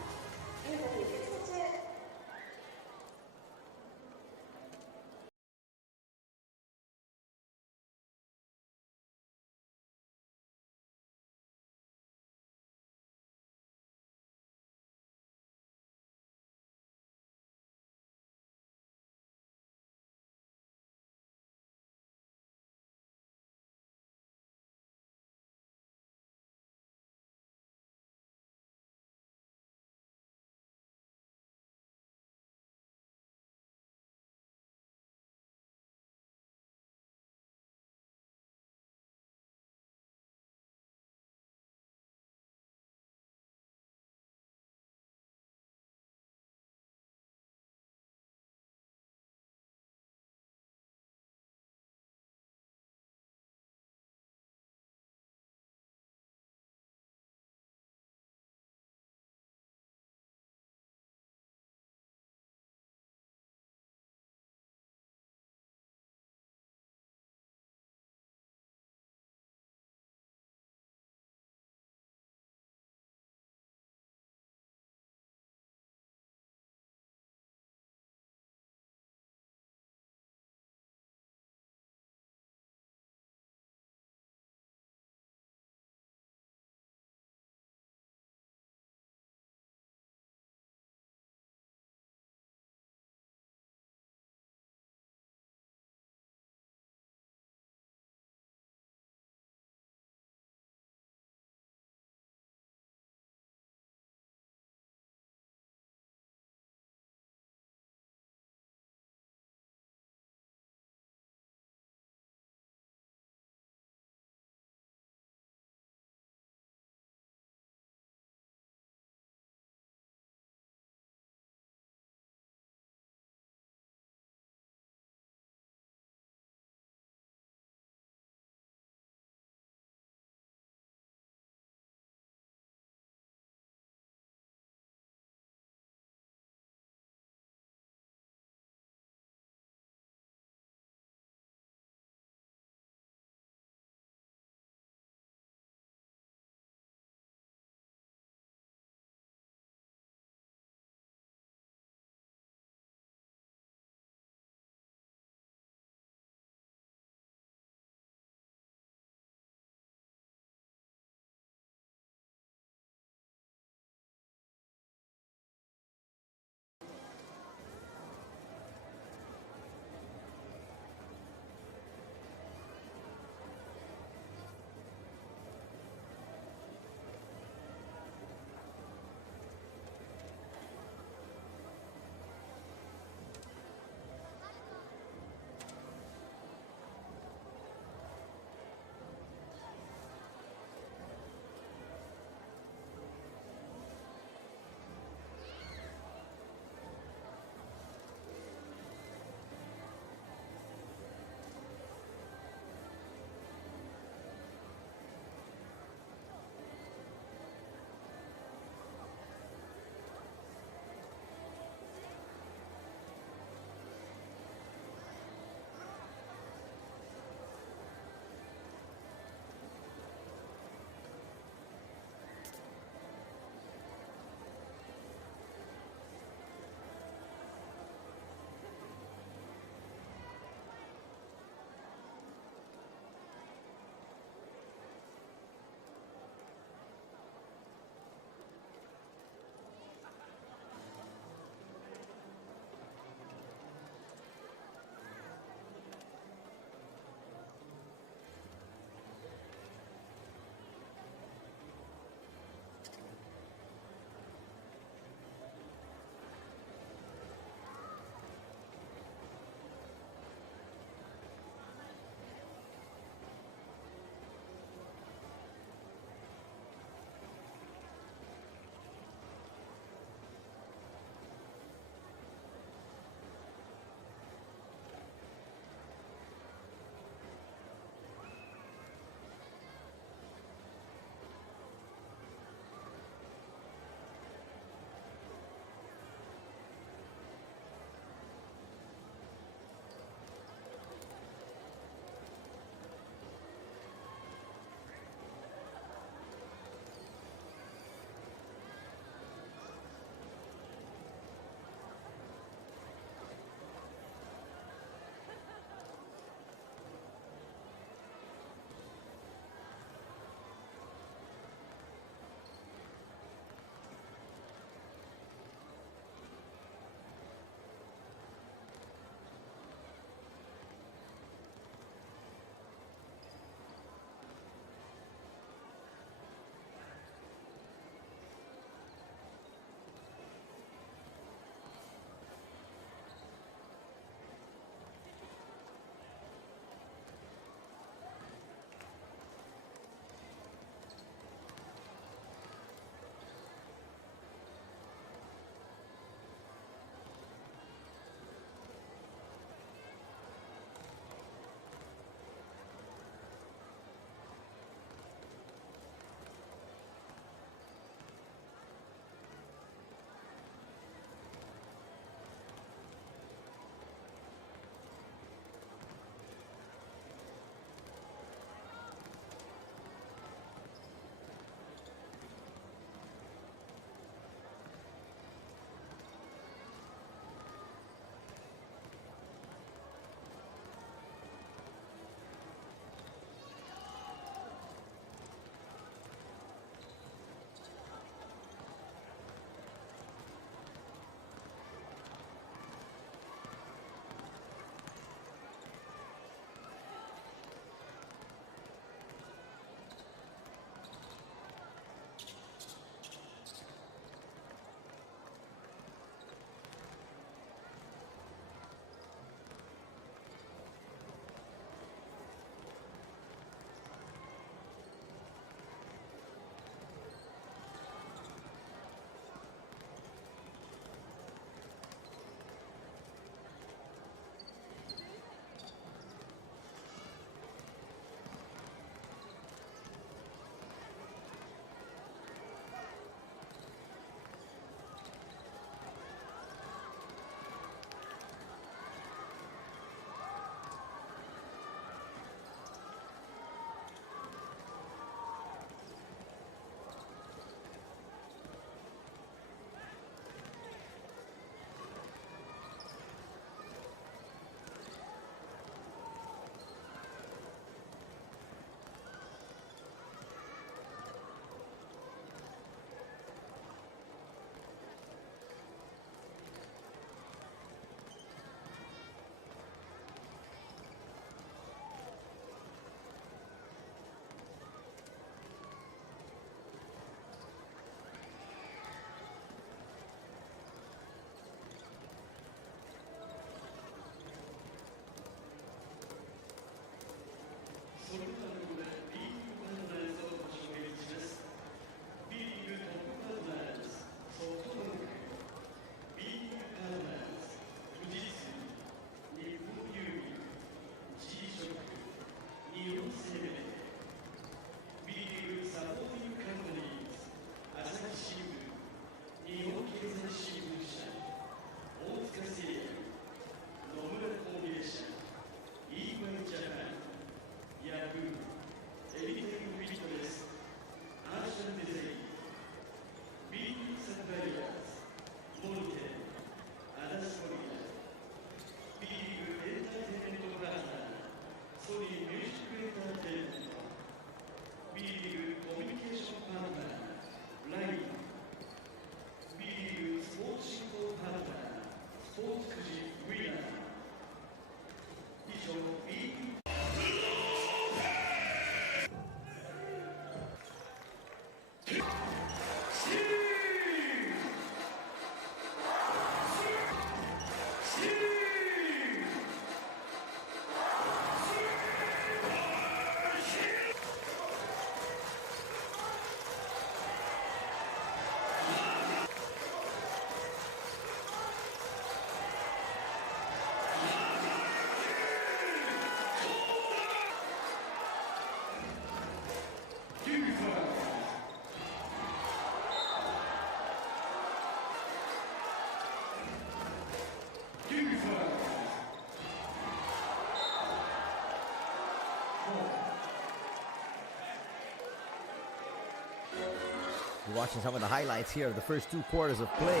You're watching some of the highlights here of the first 2 quarters of play.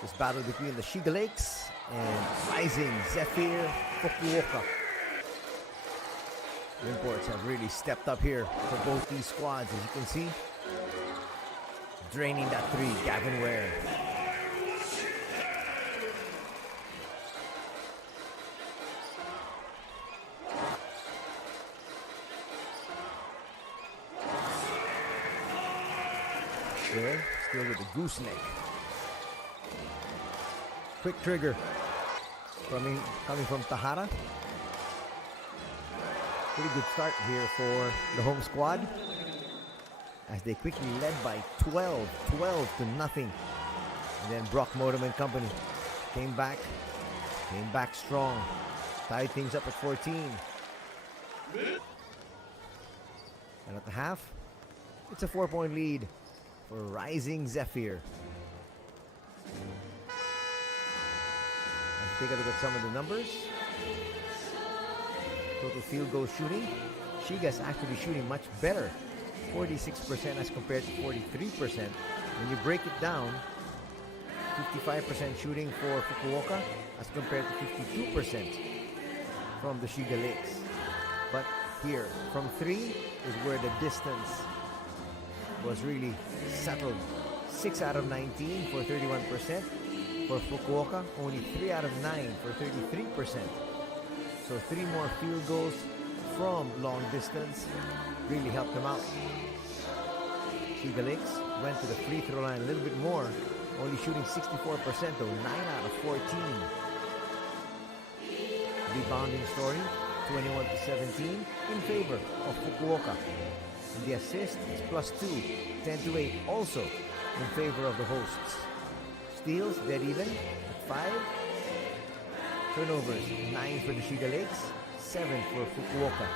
This battle between the Shiga Lakes and Rising ZEPHYR Fukuoka. The imports have really stepped up here for both these squads, as you can see. Draining that 3, Gavin Ware. There, still with the gooseneck. Quick trigger coming from Tahara. Pretty good start here for the home squad, as they quickly led by 12 to nothing. And then Brock Modem and company came back strong, tied things up at 14. And at the half, it's a 4-point lead for Rising ZEPHYR. Let's take a look at some of the numbers. Total field goal shooting. Shiga's actually shooting much better. 46% as compared to 43%. When you break it down, 55% shooting for Fukuoka as compared to 52% from the Shiga Lakes. But here, from 3 is where the distance was really settled. 6 out of 19 for 31%. For Fukuoka, only 3 out of 9 for 33%. So 3 more field goals from long distance really helped them out. Shiga Lakes went to the free throw line a little bit more, only shooting 64% though, 9 out of 14. Rebounding story, 21 to 17 in favor of Fukuoka. And the assist is +2, 10 to 8 also in favor of the hosts. Steals dead even at 5. Turnovers, 9 for the Shiga Lakes, 7 for Fukuoka.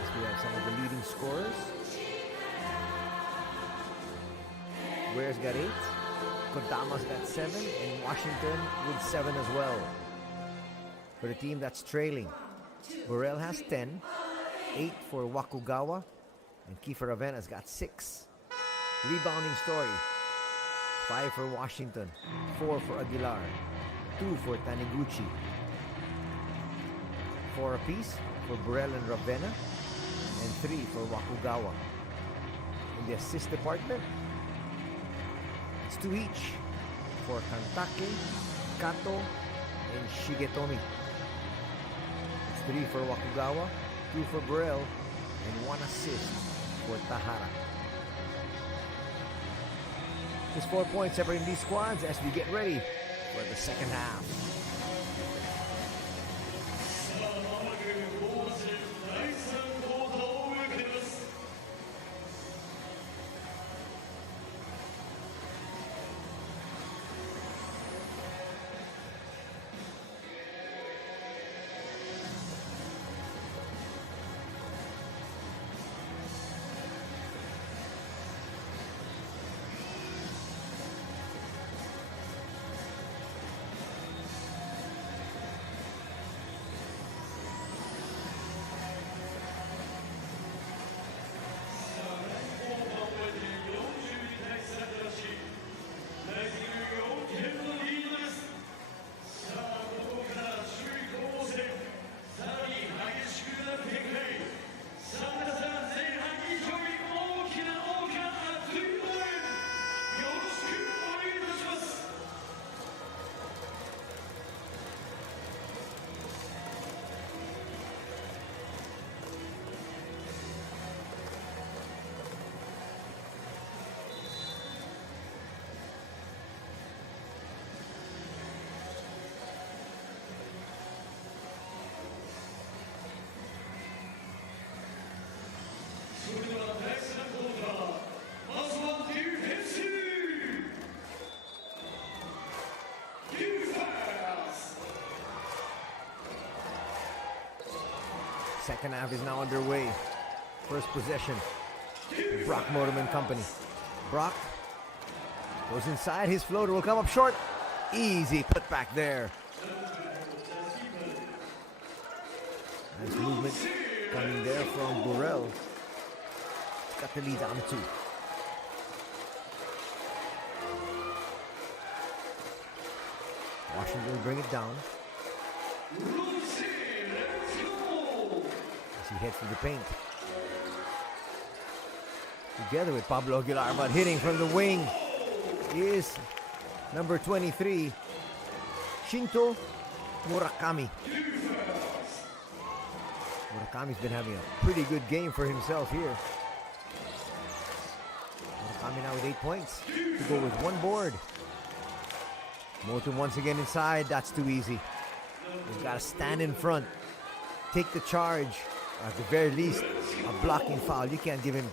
As we have some of the leading scorers. Ware's got 8, Kodama's got 7, and Washington with 7 as well. For the team that's trailing, Burrell has 10, 8 for Wakugawa, and Kiefer Avena's got 6. Rebounding story, 5 for Washington, 4 for Aguilar, 2 for Taniguchi. 4 apiece for Burrell and Ravenna, and 3 for Wakugawa. In the assist department, it's 2 each for Kantake, Kato, and Shigetomi. It's 3 for Wakugawa, 2 for Burrell, and 1 assist for Tahara. Just 4 points separating these squads as we get ready for the second half. Second half is now underway. First possession, Brock Modem and company. Brock goes inside, his floater will come up short. Easy put back there. Nice movement coming there from Burrell. Got the lead down 2. Washington will bring it down. As he heads for the paint. Together with Pablo Aguilar, but hitting from the wing is number 23, Shinto Murakami. Murakami's been having a pretty good game for himself here. Murakami now with 8 points to go with 1 board. Motum once again inside. That's too easy. You've got to stand in front, take the charge. At the very least, a blocking foul. You can't give him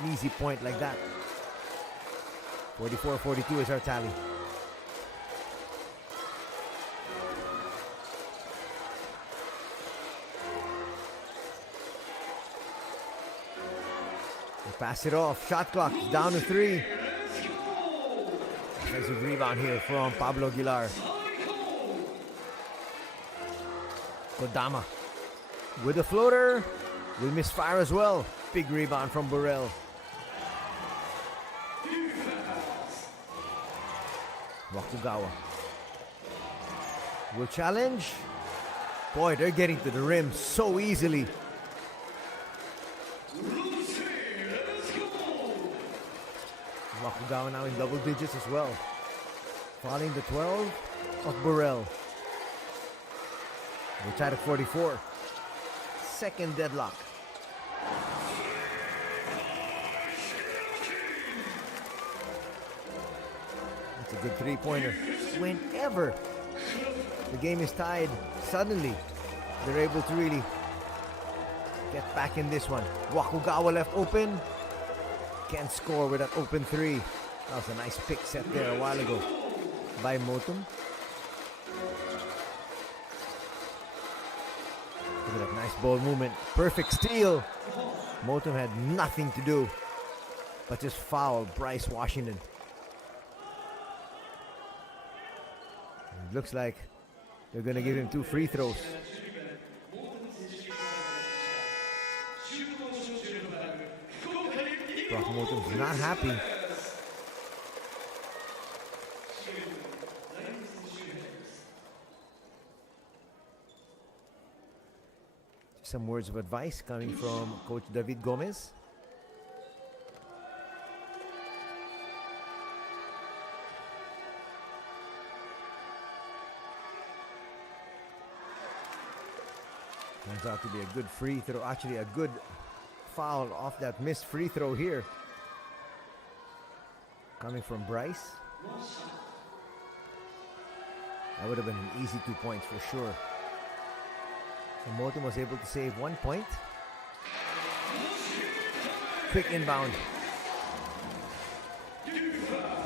an easy point like that. 44-42 is our tally. They pass it off. Shot clock is down to 3. Defensive rebound here from Pablo Aguilar. Kodama with a floater. Will misfire as well. Big rebound from Burrell. Wakugawa will challenge. Boy, they're getting to the rim so easily. Wakugawa now in double digits as well. Following the 12 of Burrell. We're tied at 44. Second deadlock. That's a good 3-pointer. Whenever the game is tied, suddenly they're able to really get back in this one. Wakugawa left open. Can't score with an open 3. That was a nice pick set there a while ago by Motum. Look at that nice ball movement. Perfect steal. Motum had nothing to do but just foul Bryce Washington. It looks like they're going to give him 2 free throws. Brock Motum's not happy. Some words of advice coming from Coach David Gomez. Turns out to be a good free throw. Actually, a good foul off that missed free throw here. Coming from Bryce. That would have been an easy 2 points for sure. So Motum was able to save 1 point. Quick inbound.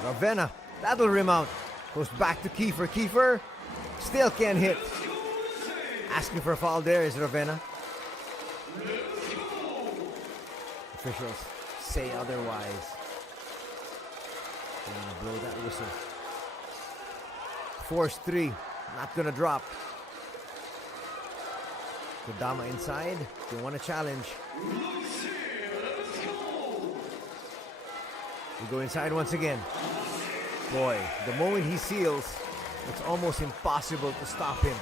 Ravenna, that'll rim out. Goes back to Kiefer. Kiefer still can't hit. Asking for a foul there is Ravenna. Officials say otherwise. They're gonna blow that whistle. Force 3, not gonna drop. Kodama inside. They want a challenge. We go inside once again. Boy, the moment he seals, it's almost impossible to stop him.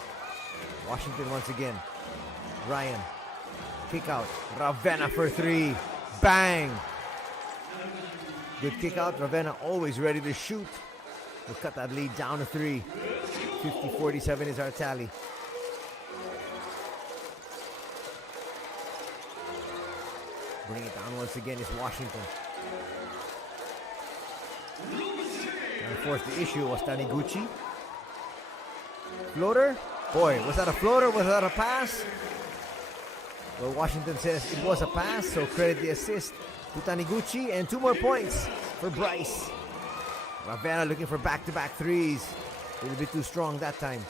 Washington once again. Ryan. Kick out. Ravenna for 3. Bang! Good kick out. Ravenna always ready to shoot. We'll cut that lead down to 3. 50-47 is our tally. Bring it down once again is Washington. And of course the issue was Taniguchi. Floater? Boy, was that a floater? Was that a pass? Well, Washington says it was a pass, so credit the assist to Taniguchi and 2 more points for Bryce. Ravenna looking for back-to-back 3s. A little bit too strong that time.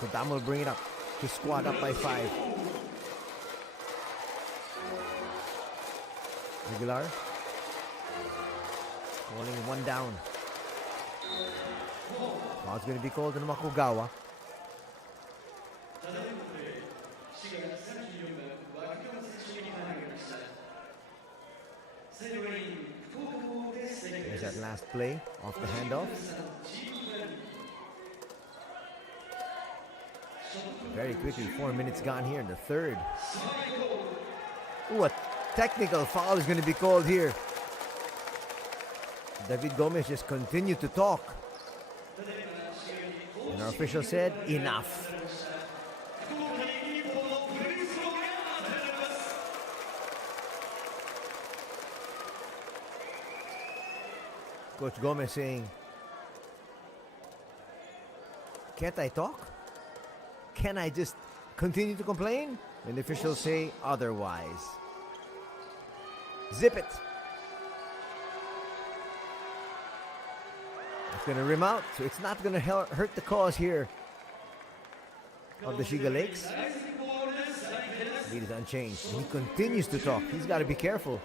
Kodama will bring it up. His squad up by 5. Aguilar. Calling 1 down. Foul's going to be called on Wakugawa. There's that last play off the handoff. Very quickly, 4 minutes gone here in the third. Ooh, a technical foul is going to be called here. David Gomez just continued to talk. And our official said, enough. Coach Gomez saying, can't I talk? Can I just continue to complain? And the officials say otherwise. Zip it. It's going to rim out, so it's not going to hurt the cause here of the Shiga Lakes. Lead is unchanged. He continues to talk. He's got to be careful.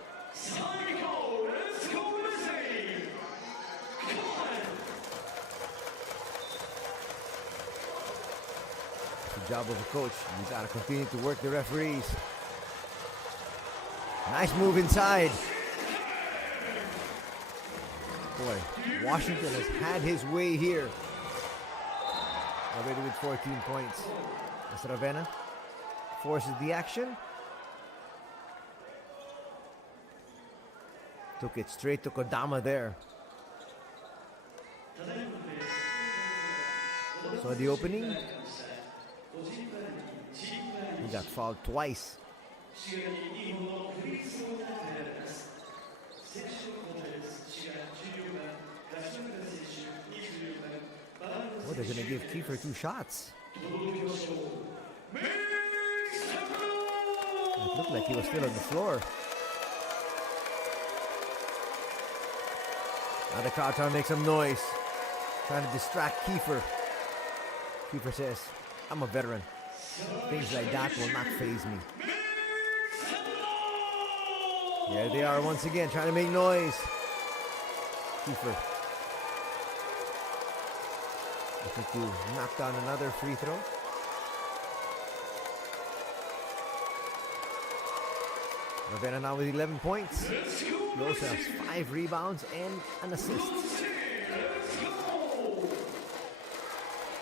The job of a coach. He's got to continue to work the referees. Nice move inside. Boy, Washington has had his way here. Already with 14 points. As Ravenna forces the action. Took it straight to Kodama there. Saw the opening. He got fouled twice. Oh, they're going to give Kiefer 2 shots. It looked like he was still on the floor. Now the crowd trying to make some noise. Trying to distract Kiefer. Kiefer says, I'm a veteran. Things like that will not faze me. There they are once again, trying to make noise. Kiefer looking to knock down another free throw. Ravenna now with 11 points. He also has 5 rebounds and an assist.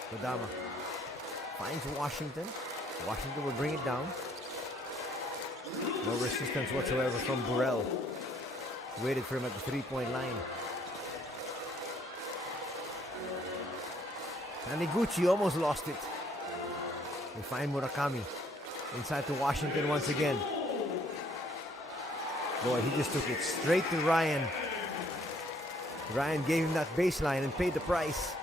Kodama finds Washington. Washington will bring it down. No resistance whatsoever from Burrell. Waited for him at the 3-point line. Taniguchi almost lost it. They find Murakami. Inside to Washington once again. Boy, he just took it straight to Ryan. Ryan gave him that baseline and paid the price.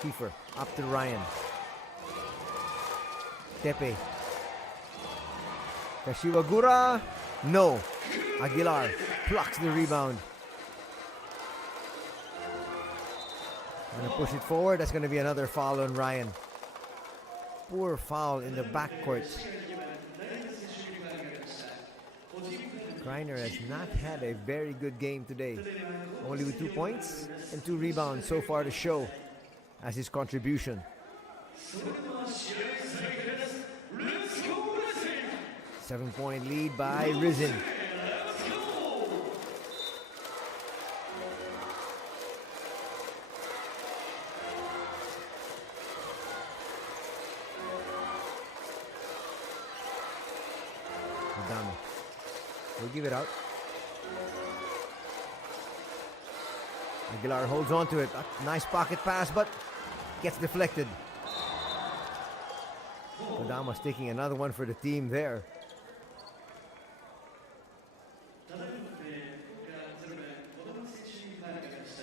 Kiefer up to Ryan. Tepe. Kashiwagura. No. Aguilar plucks the rebound. Gonna push it forward. That's gonna be another foul on Ryan. Poor foul in the backcourt. Greiner has not had a very good game today. Only with 2 points and 2 rebounds so far to show as his contribution. 7-point lead by RIZING. Kodama will give it out. Aguilar holds on to it. A nice pocket pass, but gets deflected. Kodama's taking another one for the team there.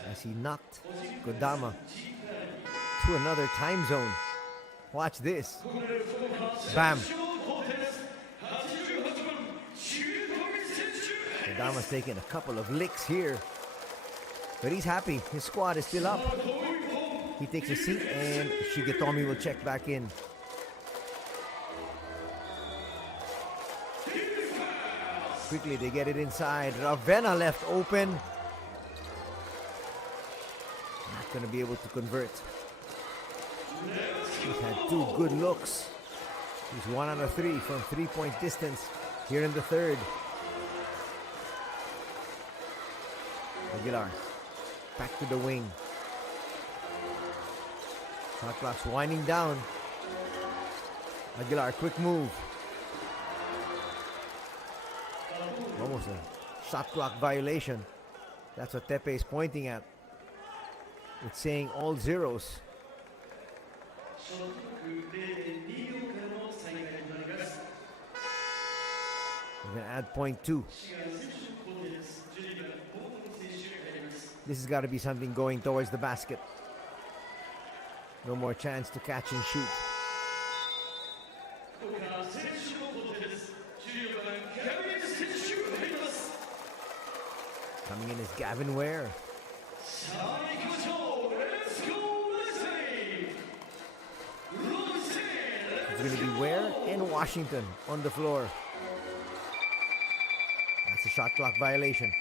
As he knocked Kodama to another time zone. Watch this. Bam. Kodama's taking a couple of licks here. But he's happy. His squad is still up. He takes a seat and Shigetomi will check back in. Quickly they get it inside. Ravenna left open. Not going to be able to convert. He's had 2 good looks. He's 1 out of 3 from 3-point distance here in the third. Aguilar back to the wing. Shot clock's winding down. Aguilar, quick move. Almost a shot clock violation. That's what Tepe is pointing at. It's saying all zeros. We're going to add .2. This has got to be something going towards the basket. No more chance to catch and shoot. Coming in is Gavin Ware. It's going to be Ware and Washington on the floor. That's a shot clock violation.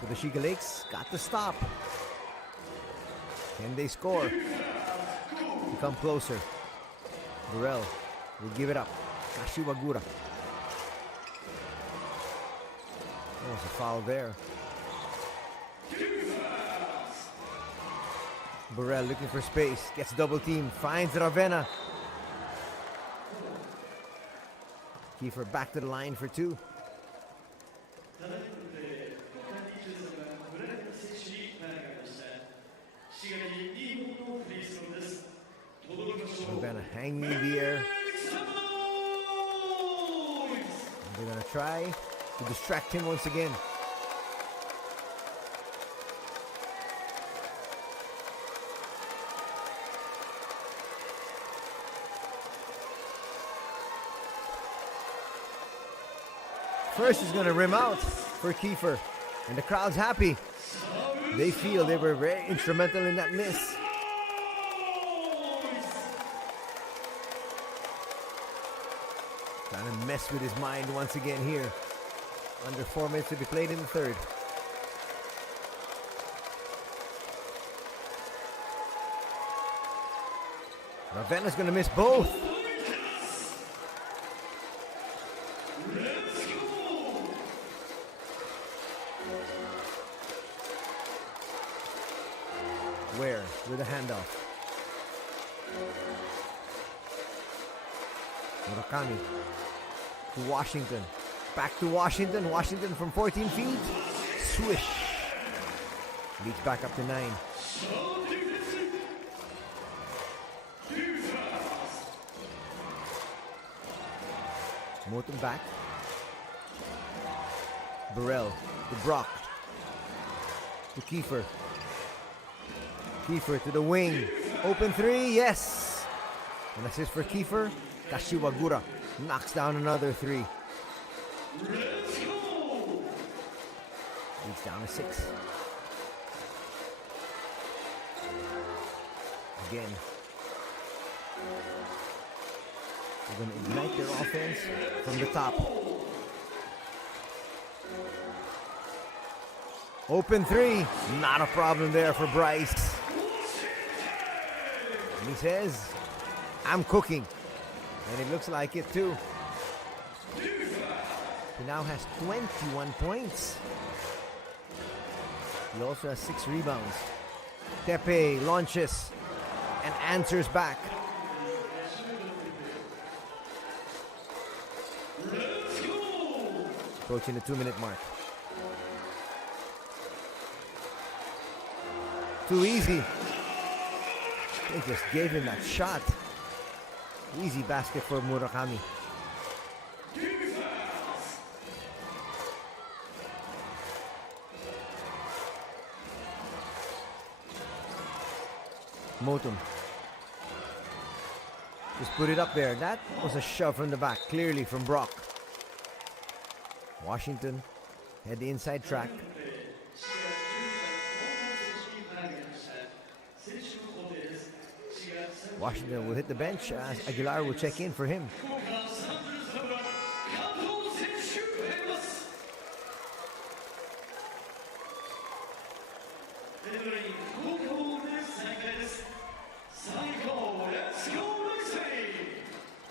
So the Shiga Lakes got the stop. Can they score? To come closer. Burrell will give it up. Kashiwagura. Oh, it's a foul there. Burrell looking for space. Gets double teamed. Finds Ravenna. Kiefer back to the line for 2. Ravenna hanging in the air. They're going to try to distract him once again. First is going to rim out for Kiefer. And the crowd's happy. They feel they were very instrumental in that miss. Trying to mess with his mind once again here. Under 4 minutes to be played in the third. Ravenna's going to miss both. Ware with a handoff. Murakami to Washington. Back to Washington. Washington from 14 feet. Swish. Leads back up to 9. Moten back. Burrell to Brock. To Kiefer. Kiefer to the wing. Open 3. Yes. An assist for Kiefer. Kashiwagura knocks down another 3. Leads down to 6. Again. They're going to ignite their offense from the top. Open 3. Not a problem there for Bryce. And he says, I'm cooking. And it looks like it too. He now has 21 points. He also has 6 rebounds. Tepe launches and answers back. Approaching the 2-minute mark. Too easy. They just gave him that shot. Easy basket for Murakami. Motum. Just put it up there. That was a shove from the back, clearly from Brock. Washington had the inside track. Washington will hit the bench as Aguilar will check in for him.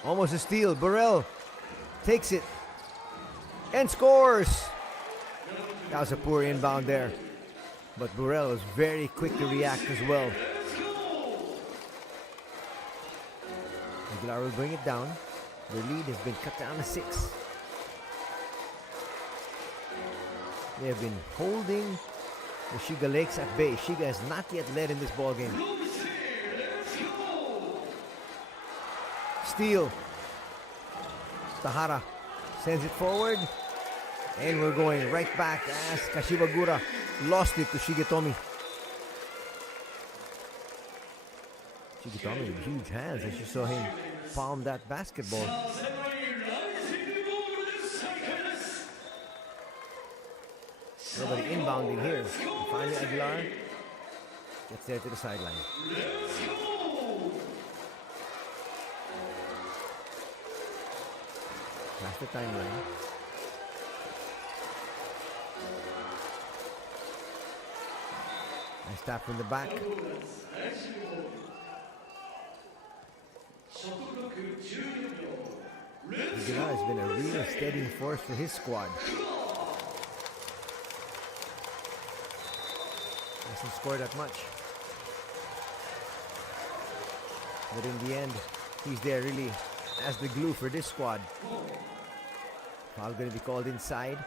Almost a steal. Burrell takes it and scores. That was a poor inbound there. But Burrell was very quick to react as well. Aguilar will bring it down. The lead has been cut down to 6. They have been holding the Shiga Lakes at bay. Shiga has not yet led in this ball game. Steal. Tahara sends it forward. And we're going right back as Kashiwagura lost it to Shigetomi. Shigetomi with huge hands as you saw him palm that basketball. Nobody inbounding here. And finally Aguilar gets there to the sideline. That's the timeline. Nice tap from the back. Aguilar has been a real steadying force for his squad. Hasn't scored that much. But in the end, he's there really as the glue for this squad. Foul going to be called inside.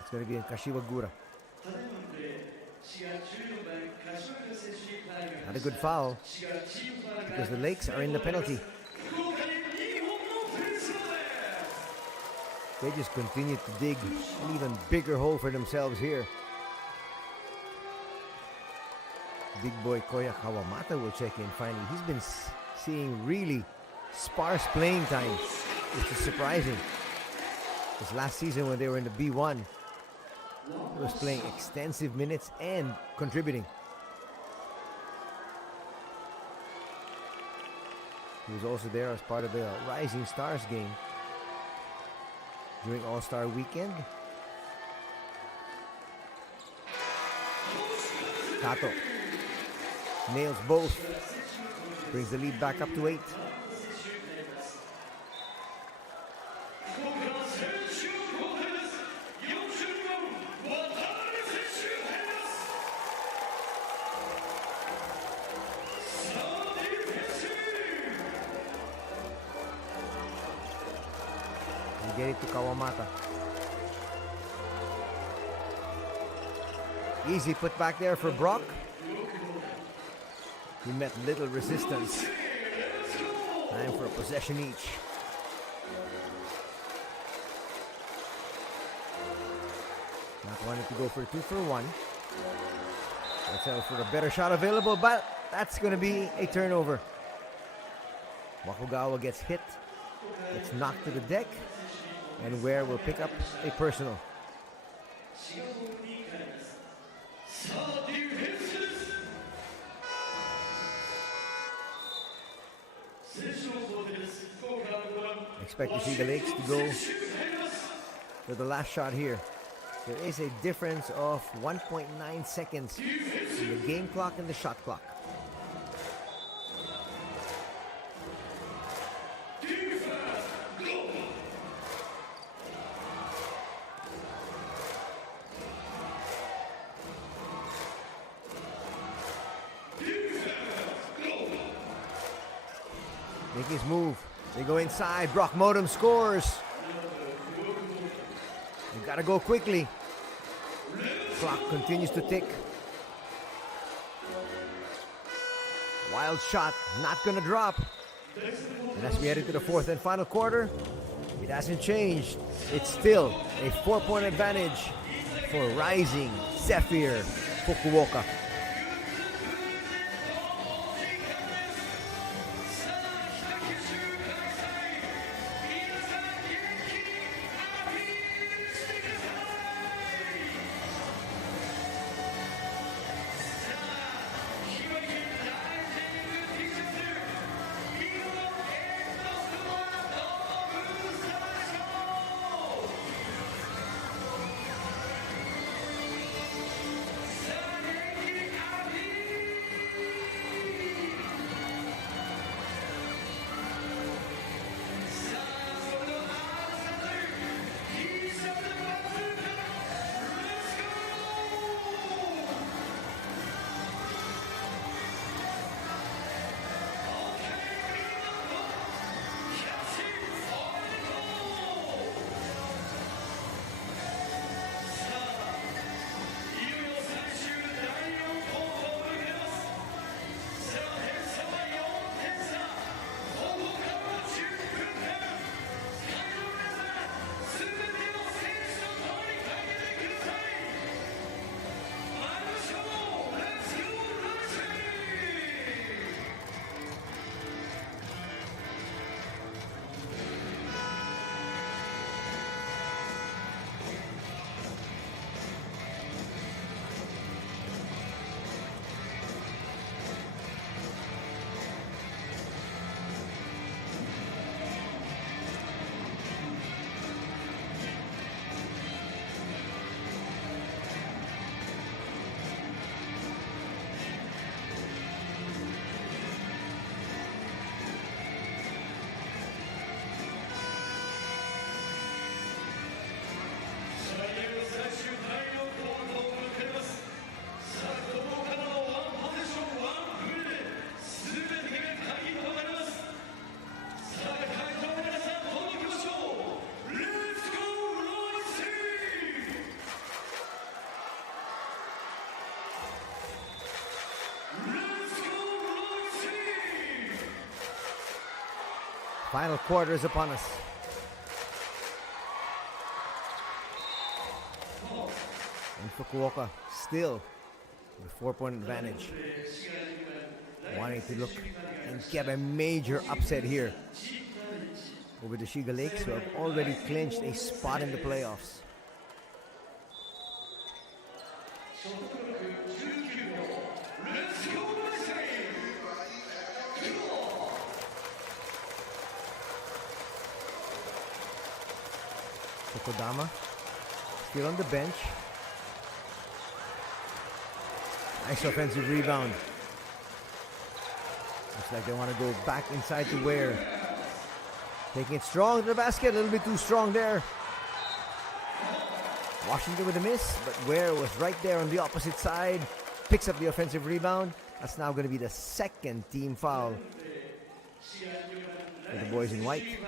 It's going to be in Kashiwagura. Not a good foul because the Lakes are in the penalty. They just continue to dig an even bigger hole for themselves here. Big boy Koya Kawamata will check in finally. He's been seeing really sparse playing time, which is surprising. Because last season when they were in the B1, he was playing extensive minutes and contributing. He was also there as part of the Rising Stars game during All-Star Weekend. Kato nails both. Brings the lead back up to 8. We get it to Kawamata. Easy put back there for Brock. He met little resistance. Time for a possession each. Not wanting to go for 2 for 1. Let's have for a better shot available, but that's going to be a turnover. Wakugawa gets hit, gets knocked to the deck, and Ware will pick up a personal. Expect to see the Lakes to go for the last shot here. There is a difference of 1.9 seconds in the game clock and the shot clock. Make his move. They go inside. Brock Modem scores. You gotta go quickly. Clock continues to tick. Wild shot, not gonna drop. And as we head into the 4th and final quarter, it hasn't changed. It's still a 4-point advantage for Rising, ZEPHYR, Fukuoka. Final quarter is upon us. And Fukuoka still with a 4-point advantage. Wanting to look and get a major upset here over the Shiga Lakes, who have already clinched a spot in the playoffs. Kodama still on the bench. Nice offensive rebound. Looks like they want to go back inside to Ware. Taking it strong to the basket, a little bit too strong there. Washington with a miss, but Ware was right there on the opposite side. Picks up the offensive rebound. That's now going to be the second team foul for the boys in white.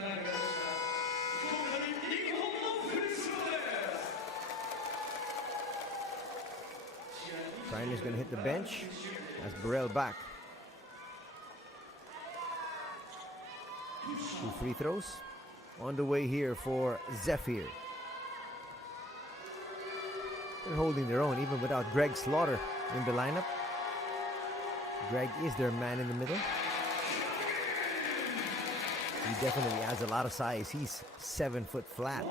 Bryan is going to hit the bench. That's Burrell back. 2 free throws on the way here for ZEPHYR. They're holding their own even without Greg Slaughter in the lineup. Greg is their man in the middle. He definitely has a lot of size. He's 7 foot flat.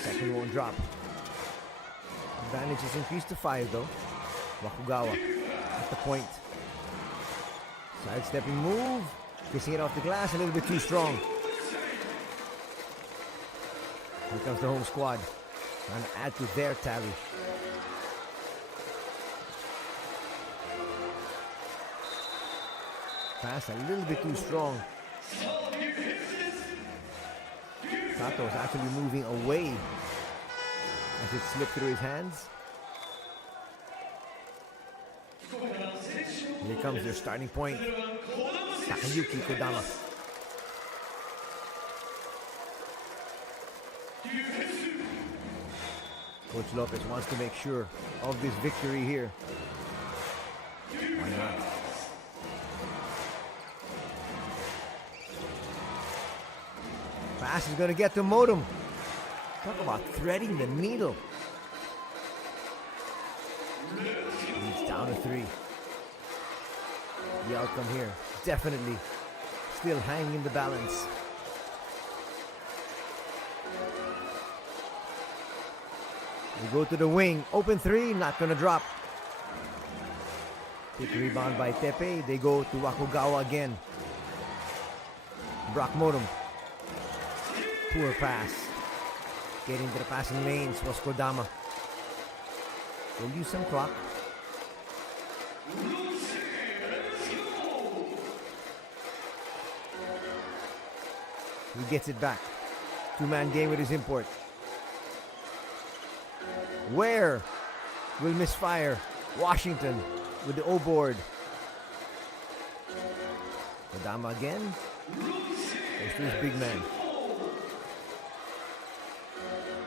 Second won't drop. Advantage is increased to 5 though. Wakugawa at the point. Sidestepping move. Kissing it off the glass a little bit too strong. Here comes the home squad. Trying to add to their tally. Pass a little bit too strong. Sato is actually moving away as it slipped through his hands. Here comes their starting point. Takayuki Kodama. Coach Lopez wants to make sure of this victory here. Why not? Pass is going to get to Modem. Talk about threading the needle. He's down to 3. The outcome here definitely still hanging in the balance. We go to the wing. Open 3, not going to drop. Quick rebound by Tepe. They go to Wakugawa again. Brock Modem. Poor pass. Getting to the passing lanes was Kodama. They'll use some clock. He gets it back. 2-man game with his import. Ware will misfire. Washington with the O board. Kodama again. Goes to his big man.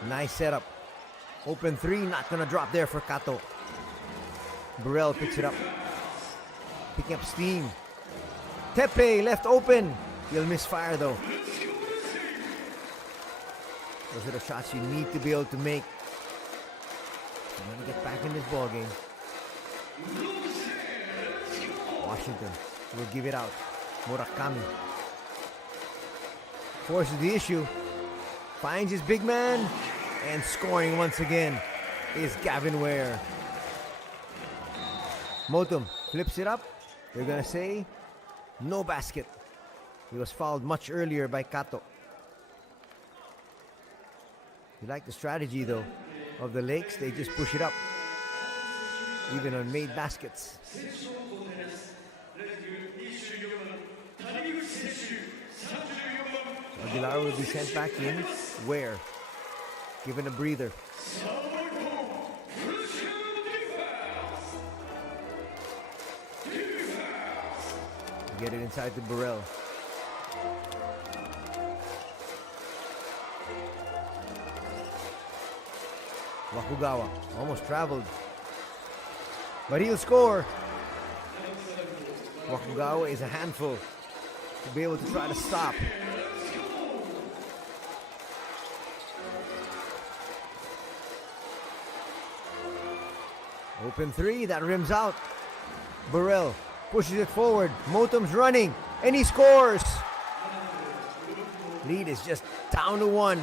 Nice setup. Open 3, not gonna drop there for Kato. Burrell picks it up. Picking up steam. Tepe left open. He'll misfire though. Those are the shots you need to be able to make. You want to get back in this ball game. Washington will give it out. Murakami forces the issue. Finds his big man. And scoring once again is Gavin Ware. Motum flips it up. They're going to say no basket. He was fouled much earlier by Kato. You like the strategy though of the Lakes. They just push it up. Even on made baskets. Aguilar will be sent back in. Ware given a breather. Get it inside to Burrell. Wakugawa almost traveled. But he'll score. Wakugawa is a handful to be able to try to stop. Open three, that rims out. Burrell pushes it forward. Motum's running, and he scores. Lead is just down to one.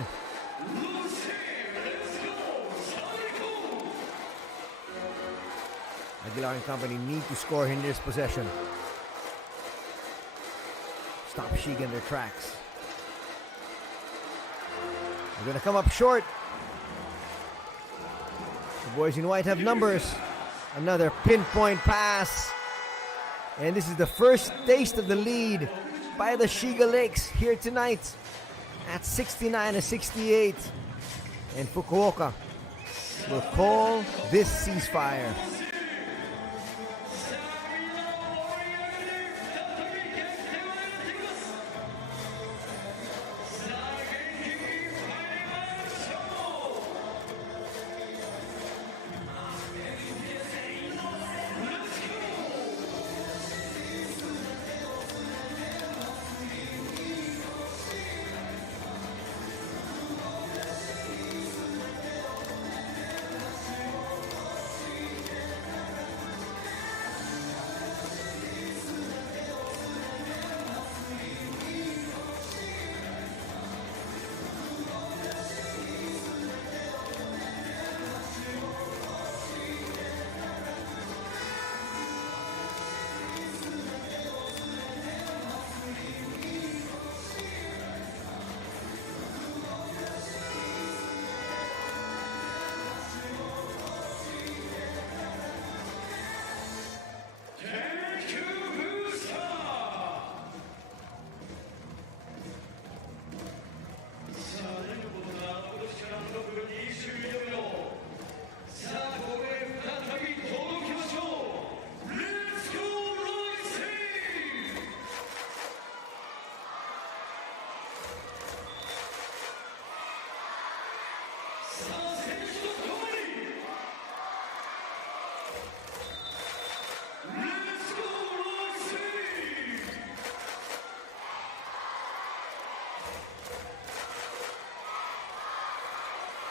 Aguilar and company need to score in this possession. Stop Shiga in their tracks. They're going to come up short. The boys in white have numbers. Another pinpoint pass. And this is the first taste of the lead by the Shiga Lakes here tonight at 69-68. And Fukuoka will call this ceasefire.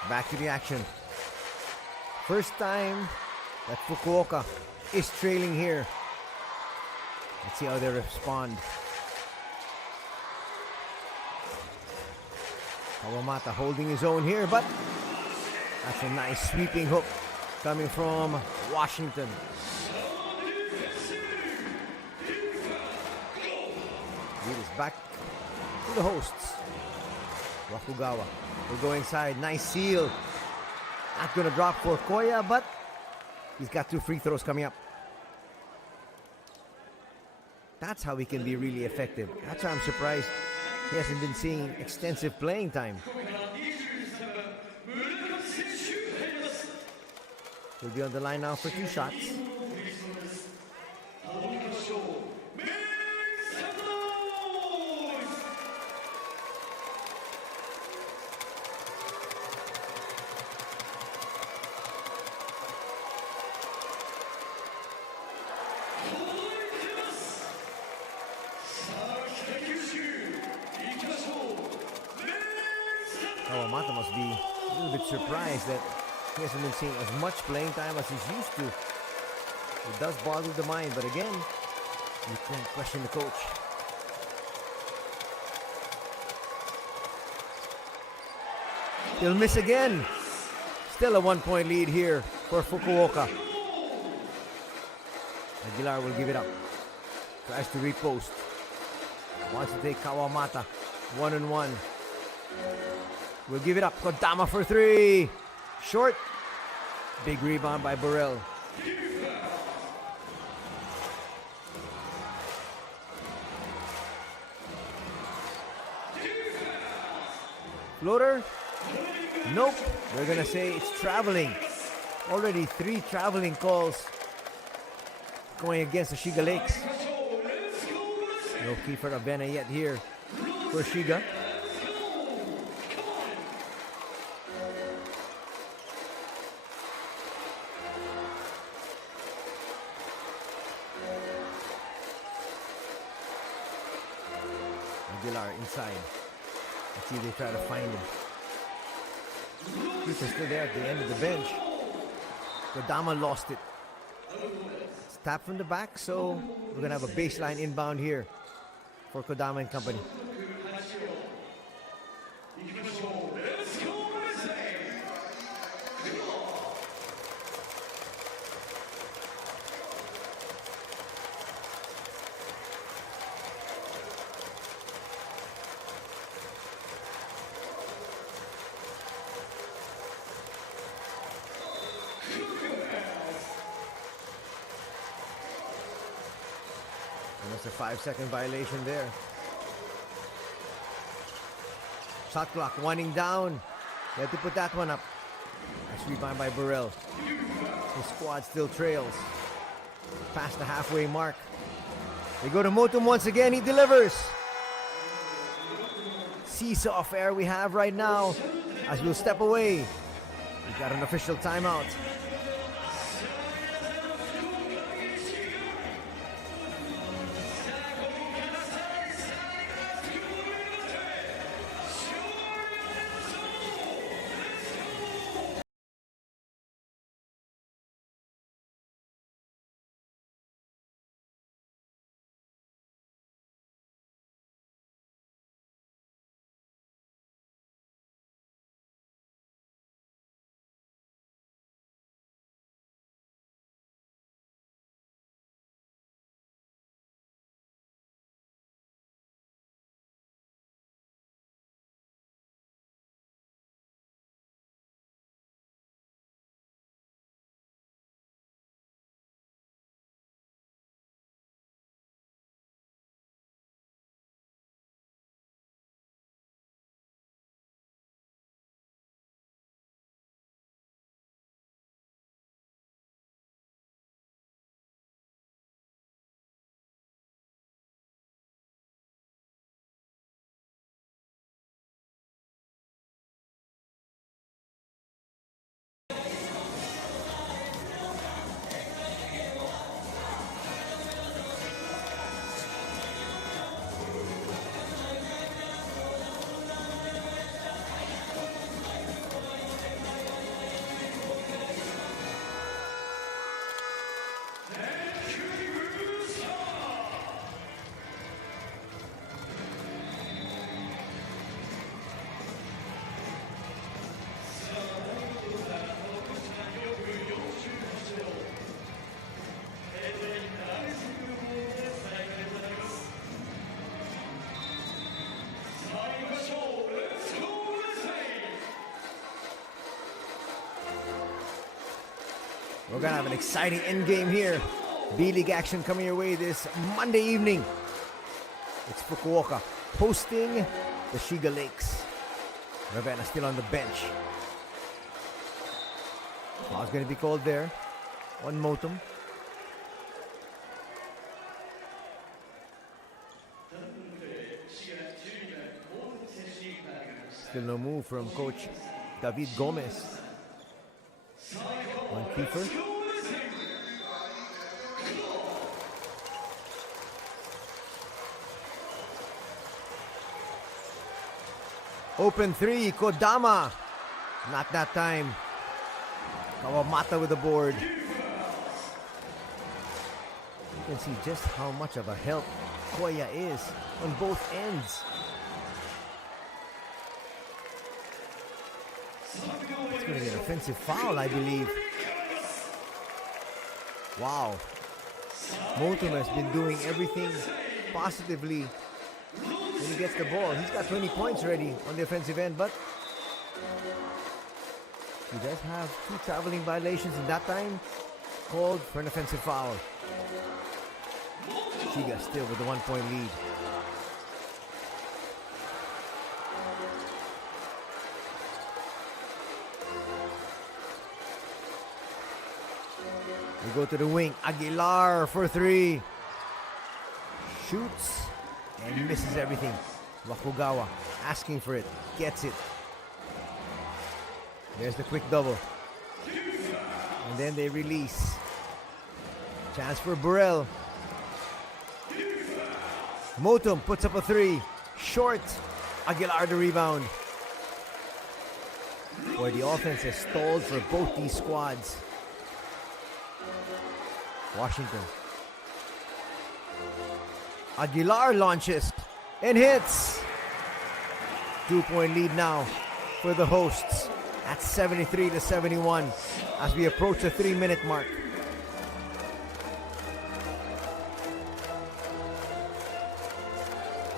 Back to the action. First time that Fukuoka is trailing here. Let's see how they respond. Kawamata holding his own here, but that's a nice sweeping hook coming from Washington. Lead is back to the hosts. Wakugawa will go inside. Nice seal. Not going to drop for Koya, but he's got 2 free throws coming up. That's how he can be really effective. That's why I'm surprised he hasn't been seeing extensive playing time. He'll be on the line now for 2 shots. Kawamata must be a little bit surprised that he hasn't been seeing as much playing time as he's used to. It does bother the mind, but again, you can't question the coach. He'll miss again. Still a 1-point lead here for Fukuoka. Aguilar will give it up. Tries to repost. Wants to take Kawamata 1-on-1. Will give it up. Kodama for 3. Short. Big rebound by Burrell. Floater. Nope. We're going to say it's traveling. Already 3 traveling calls going against the Shiga Lakes. No Kiefer Abena yet here for Shiga. Aguilar inside. Let's see if they try to find him. He's still there at the end of the bench. Kodama lost it. It's tapped from the back, so we're gonna have a baseline inbound here for Kodama and company. And that's a 5-second violation there. Shot clock winding down. They had to put that one up. Nice rebound by Burrell. The squad still trails. Past the halfway mark. They go to Motum once again. He delivers. Seesaw affair we have right now as we'll step away. We got an official timeout. We're gonna have an exciting endgame here. B.LEAGUE action coming your way this Monday evening. It's Fukuoka hosting the Shiga Lakes. Ravenna still on the bench. Foul's gonna be called there on Motum. Still no move from coach David Gomez. On Kiefer. Open three, Kodama. Not that time. Kawamata with the board. You can see just how much of a help Koya is on both ends. It's going to be an offensive foul, I believe. Wow. Motum has been doing everything positively when he gets the ball. He's got 20 points already on the offensive end, but he does have 2 traveling violations in that time, called for an offensive foul. Shiga still with the 1-point lead. We go to the wing. Aguilar for 3. Shoots and misses everything. Wakugawa asking for it. Gets it. There's the quick double. And then they release. Chance for Burrell. Motum puts up a 3. Short. Aguilar the rebound. Boy, the offense has stalled for both these squads. Washington. Aguilar launches and hits. 2-point lead now for the hosts at 73-71 as we approach the 3-minute mark.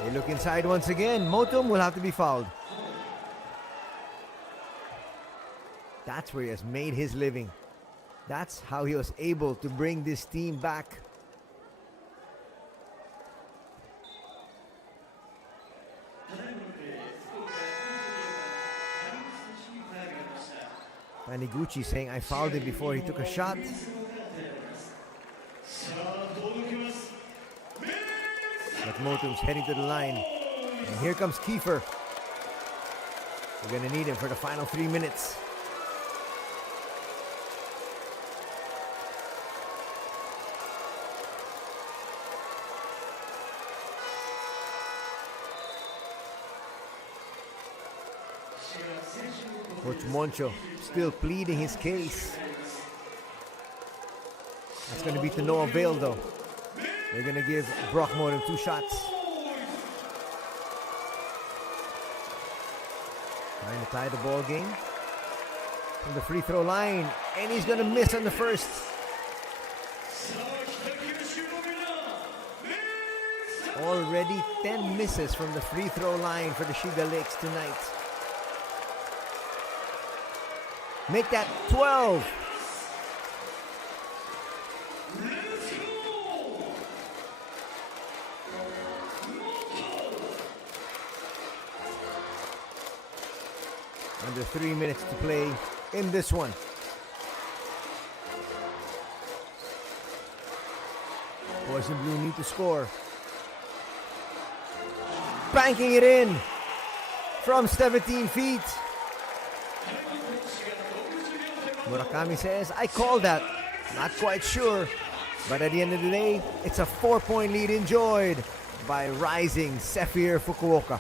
They look inside once again. Motum will have to be fouled. That's where he has made his living. That's how he was able to bring this team back. Taniguchi saying I fouled him before he took a shot. But Motum's heading to the line. And here comes Kiefer. We're going to need him for the final 3 minutes. Coach Moncho still pleading his case. That's going to be to no avail though. They're going to give Brock Motum 2 shots. Trying to tie the ball game from the free throw line. And he's going to miss on the first. Already 10 misses from the free throw line for the Shiga Lakes tonight. Make that 12. Under 3 minutes to play in this one. Boys in blue need to score. Banking it in from 17 feet. Murakami says, I called that. Not quite sure. But at the end of the day, it's a 4-point lead enjoyed by RIZING ZEPHYR Fukuoka.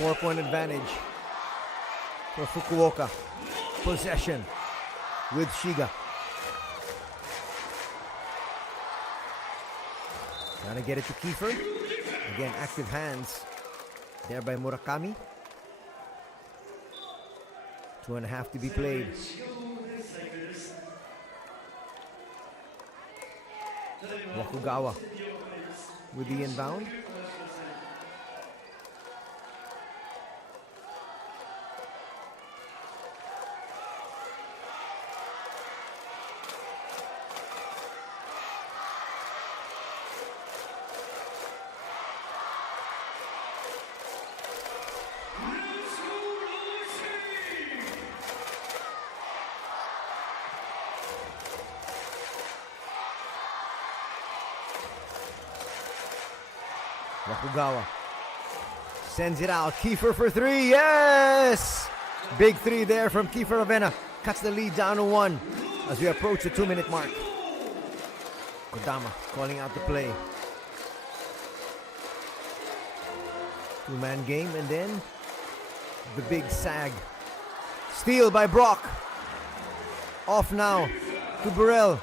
Four-point advantage for Fukuoka. Possession with Shiga. Trying to get it to Kiefer. Again, active hands there by Murakami. 2.5 to be played. Wakugawa with the inbound. Wakugawa sends it out. Kiefer for 3. Yes! Big three there from Kiefer Ravena. Cuts the lead down to 1 as we approach the 2-minute mark. Kodama calling out the play. 2-man game, and then the big sag. Steal by Brock. Off now to Burrell.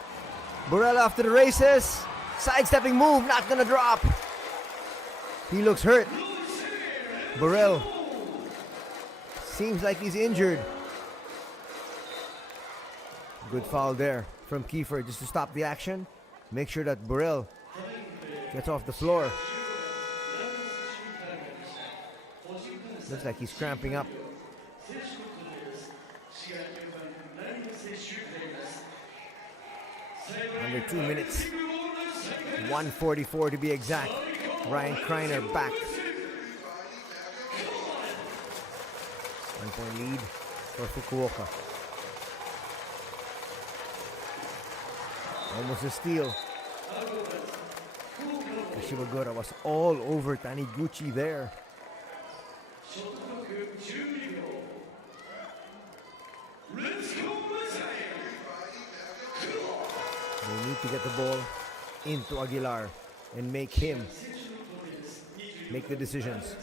Burrell after the races. Sidestepping move, not gonna drop. He looks hurt. Burrell seems like he's injured. Good foul there from Kiefer just to stop the action. Make sure that Burrell gets off the floor. Looks like he's cramping up. Under 2 minutes. 1:44 to be exact. Ryan Kreiner back. 1-point lead for Fukuoka. Almost a steal. Shibagura was all over Taniguchi there. They need to get the ball into Aguilar and make him make the decisions.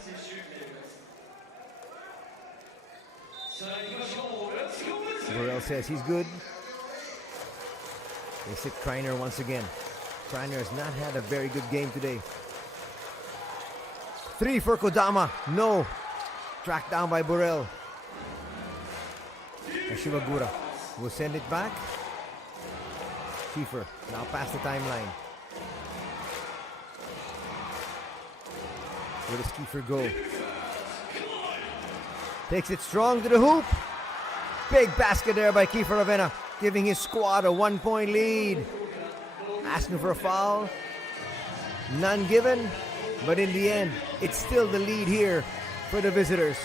Burrell says he's good. They sit Kreiner once again. Kreiner has not had a very good game today. 3 for Kodama. No. Tracked down by Burrell. Shibagura will send it back. Kiefer now past the timeline. Where does Kiefer go? Takes it strong to the hoop. Big basket there by Kiefer Ravena, giving his squad a 1-point lead. Asking for a foul. None given. But in the end, it's still the lead here for the visitors.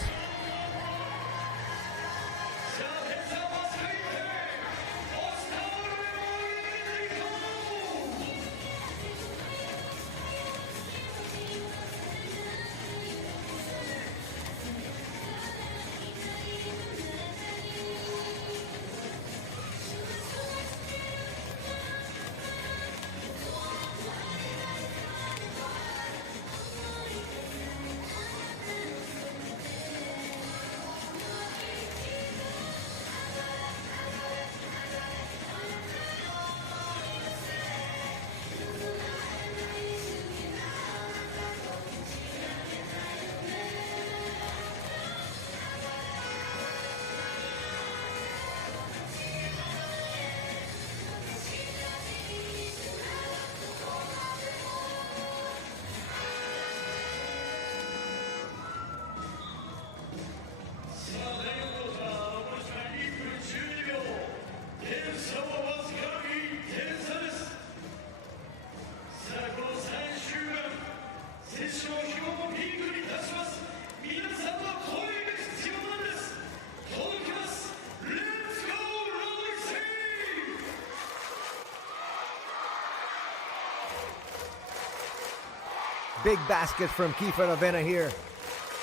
Big basket from Kiefer Ravena here,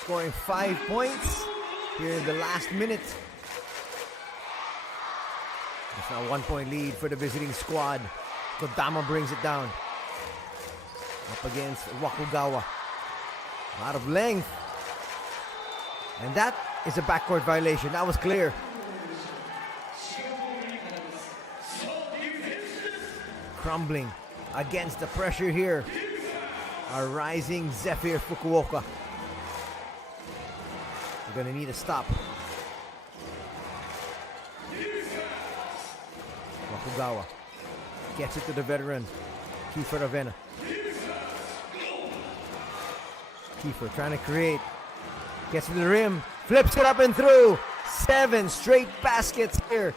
scoring 5 points here in the last minute. It's now a 1-point lead for the visiting squad. Kodama brings it down. Up against Wakugawa. A lot of length. And that is a backcourt violation. That was clear. Crumbling against the pressure here. Our rising ZEPHYR Fukuoka. We're going to need a stop. Wakugawa gets it to the veteran, Kiefer Ravena. Kiefer trying to create. Gets to the rim. Flips it up and through. 7 straight baskets here.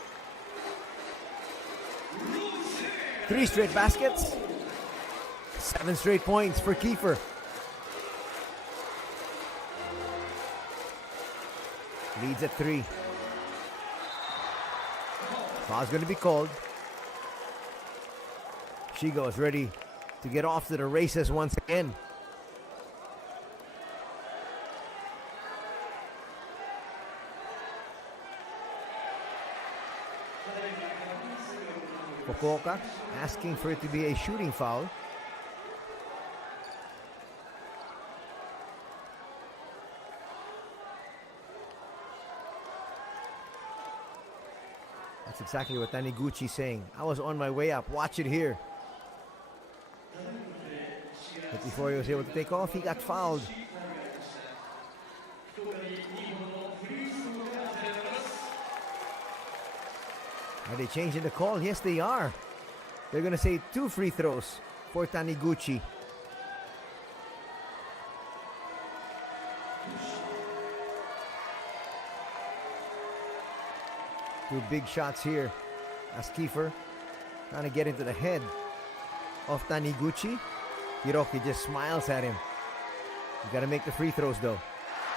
3 straight baskets. 7 straight points for Kiefer. Leads at 3. Foul's going to be called. Shiga is ready to get off to the races once again. Fukuoka asking for it to be a shooting foul. That's exactly what Taniguchi's saying. I was on my way up. Watch it here. But before he was able to take off, he got fouled. Are they changing the call? Yes, they are. They're going to say 2 free throws for Taniguchi. Two big shots here as Kiefer trying to get into the head of Taniguchi. Hiroki just smiles at him. You got to make the free throws though.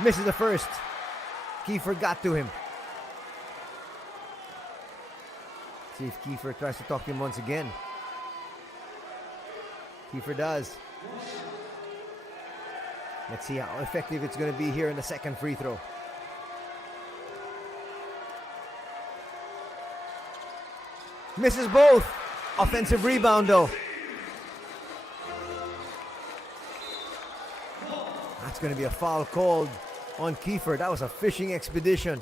Misses the first. Kiefer got to him. See if Kiefer tries to talk to him once again. Kiefer does. Let's see how effective it's going to be here in the second free throw. Misses both. Offensive rebound though. That's going to be a foul called on Kiefer. That was a fishing expedition.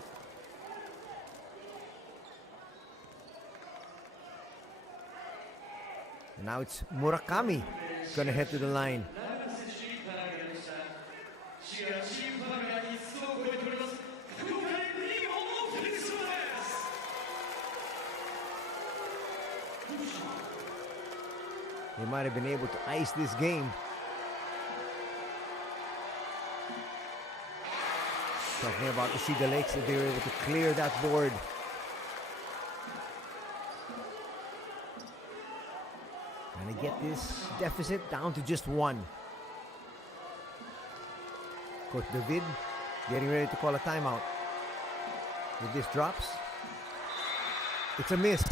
And now it's Murakami going to head to the line. They might have been able to ice this game. Talking about the SHIGA Lakes, if they were able to clear that board. Trying to get this deficit down to just 1. Coach David getting ready to call a timeout. If this drops, it's a miss.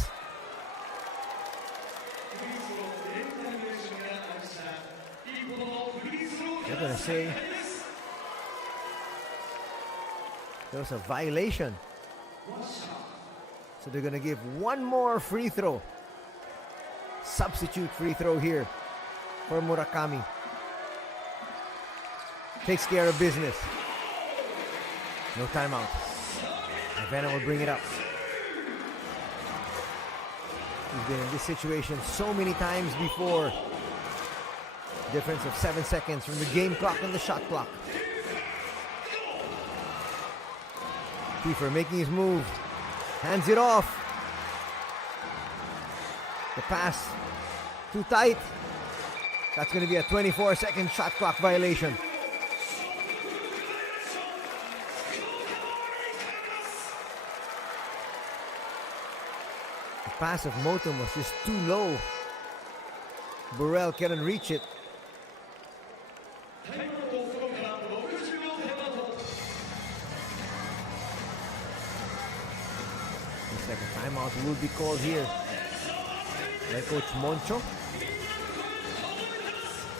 They're going to say there was a violation. So they're going to give 1 more free throw. Substitute free throw here for Murakami. Takes care of business. No timeout. Ivana will bring it up. He's been in this situation so many times before. Difference of 7 seconds from the game clock and the shot clock. Kiefer making his move. Hands it off. The pass too tight. That's going to be a 24-second shot clock violation. The pass of Motum was just too low. Burrell couldn't reach it. The second timeout will be called here by Coach Moncho.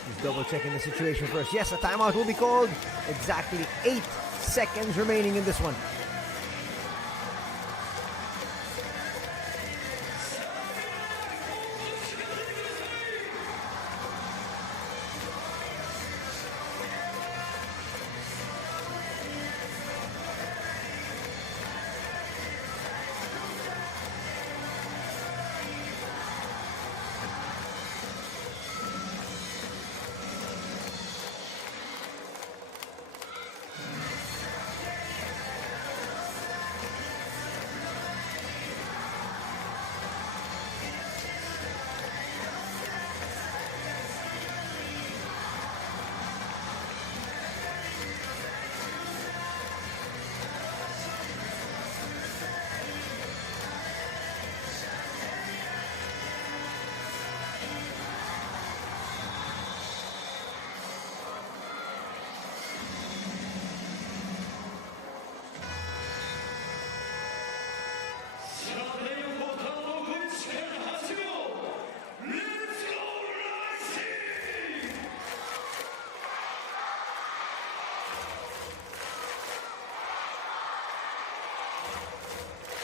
He's double checking the situation first. Yes, a timeout will be called. Exactly 8 seconds remaining in this one.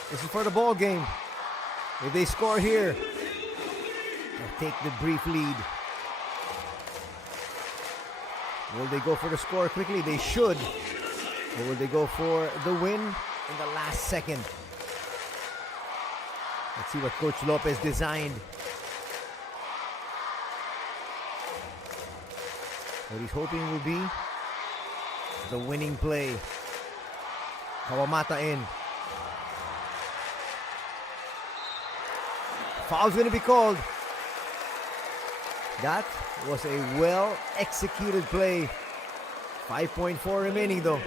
This is for the ball game. If they score here, take the brief lead. Will they go for the score quickly? They should. Or will they go for the win in the last second? Let's see what Coach Lopez designed. What he's hoping will be the winning play. Kawamata in. Foul's going to be called. That was a well-executed play. 5.4 remaining though.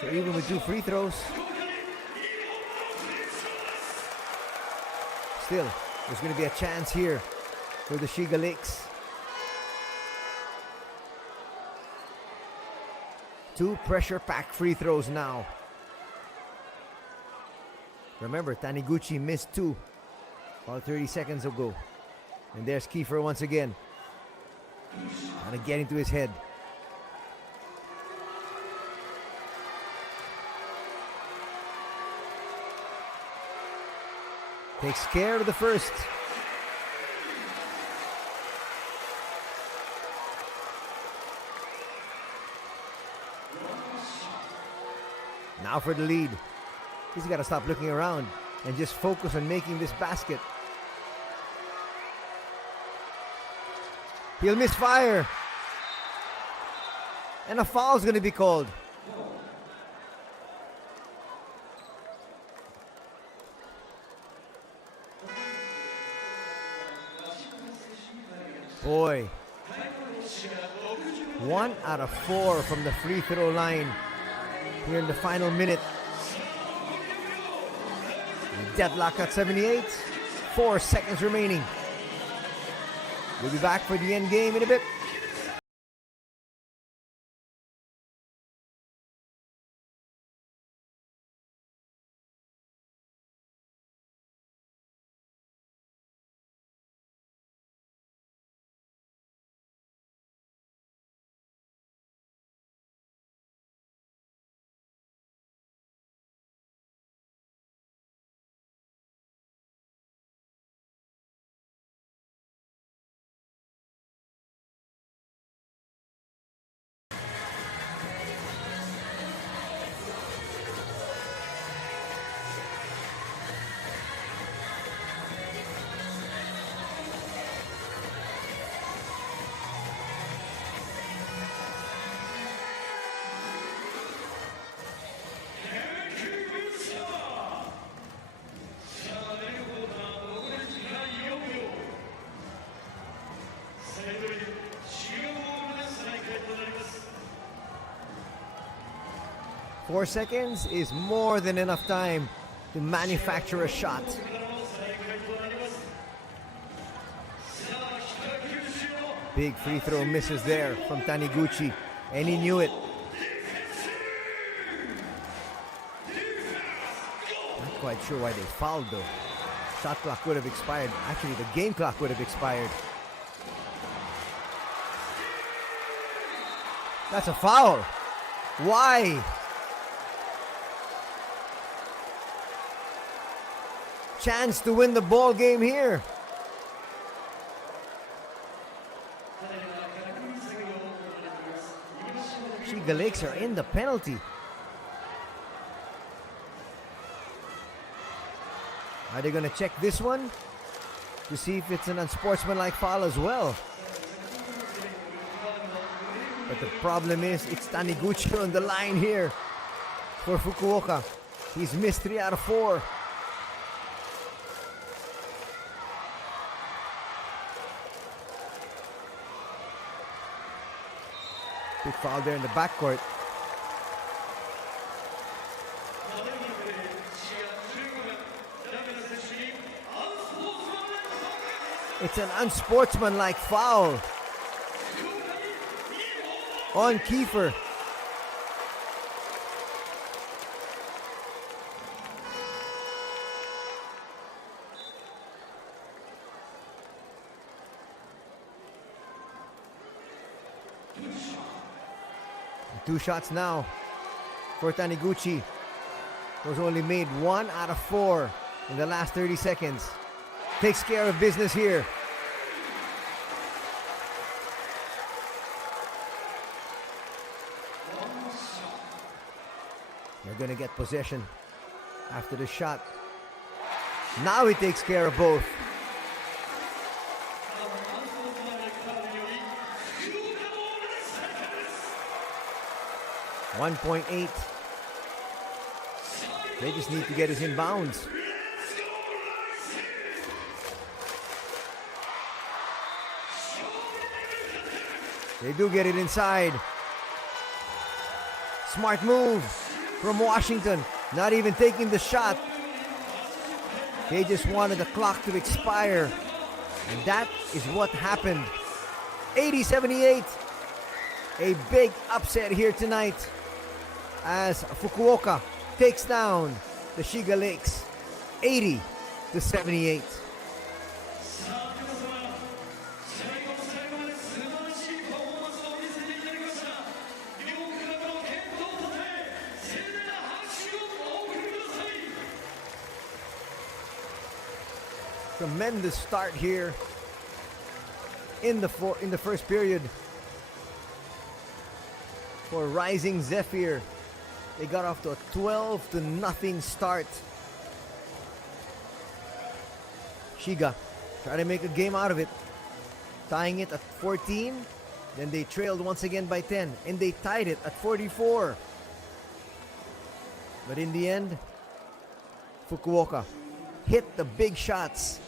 So even with 2 free throws, still, there's going to be a chance here for the Shiga Lakes. 2 pressure-packed free throws now. Remember, Taniguchi missed 2 about 30 seconds ago. And there's Kiefer once again. Trying to get into his head. Takes care of the first. Now for the lead. He's got to stop looking around and just focus on making this basket. He'll misfire. And a foul's going to be called. Boy. 1 out of 4 from the free throw line here in the final minute. Deadlock at 78. 4 seconds remaining. We'll be back for the end game in a bit. Four seconds is more than enough time to manufacture a shot. Big free throw misses there from Taniguchi, and he knew it. Not quite sure why they fouled though. Shot clock would have expired. Actually, the game clock would have expired. That's a foul. Why? Chance to win the ball game here. Shiga Lakes are in the penalty. Are they going to check this one to see if it's an unsportsmanlike foul as well? But the problem is it's Taniguchi on the line here for Fukuoka. He's missed 3 out of 4. Big foul there in the backcourt. It's an unsportsmanlike foul on Kiefer. Two shots now for Taniguchi. Was only made 1 out of 4 in the last 30 seconds. Takes care of business here. They're going to get possession after the shot. Now he takes care of both. 1.8. They just need to get us in bounds. They do get it inside. Smart move from Washington. Not even taking the shot. They just wanted the clock to expire. And that is what happened. 80-78. A big upset here tonight as Fukuoka takes down the Shiga Lakes 80-78. Tremendous start here in the first period for Rising ZEPHYR. They got off to a 12-0 start. Shiga trying to make a game out of it, tying it at 14. Then they trailed once again by 10, and they tied it at 44. But in the end, Fukuoka hit the big shots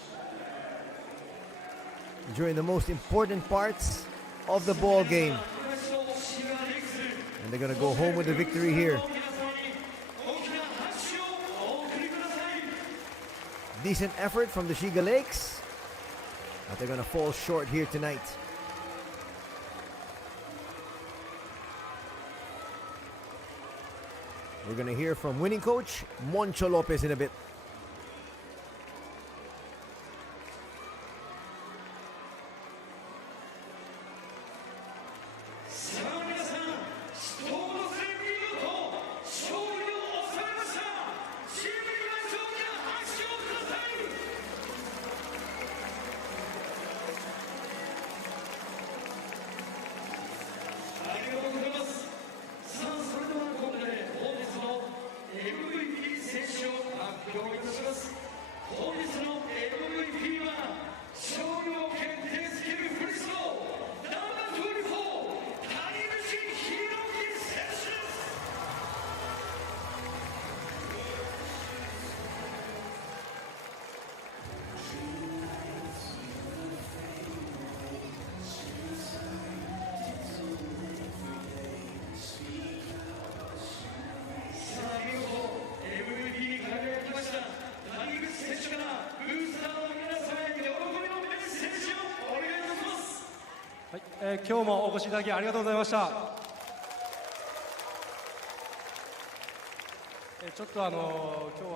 during the most important parts of the ball game. And they're going to go home with the victory here. Decent effort from the Shiga Lakes, but they're going to fall short here tonight. We're going to hear from winning coach Moncho Lopez in a bit.はい、今日もお越しいただきありがとうございました。ちょっと今日は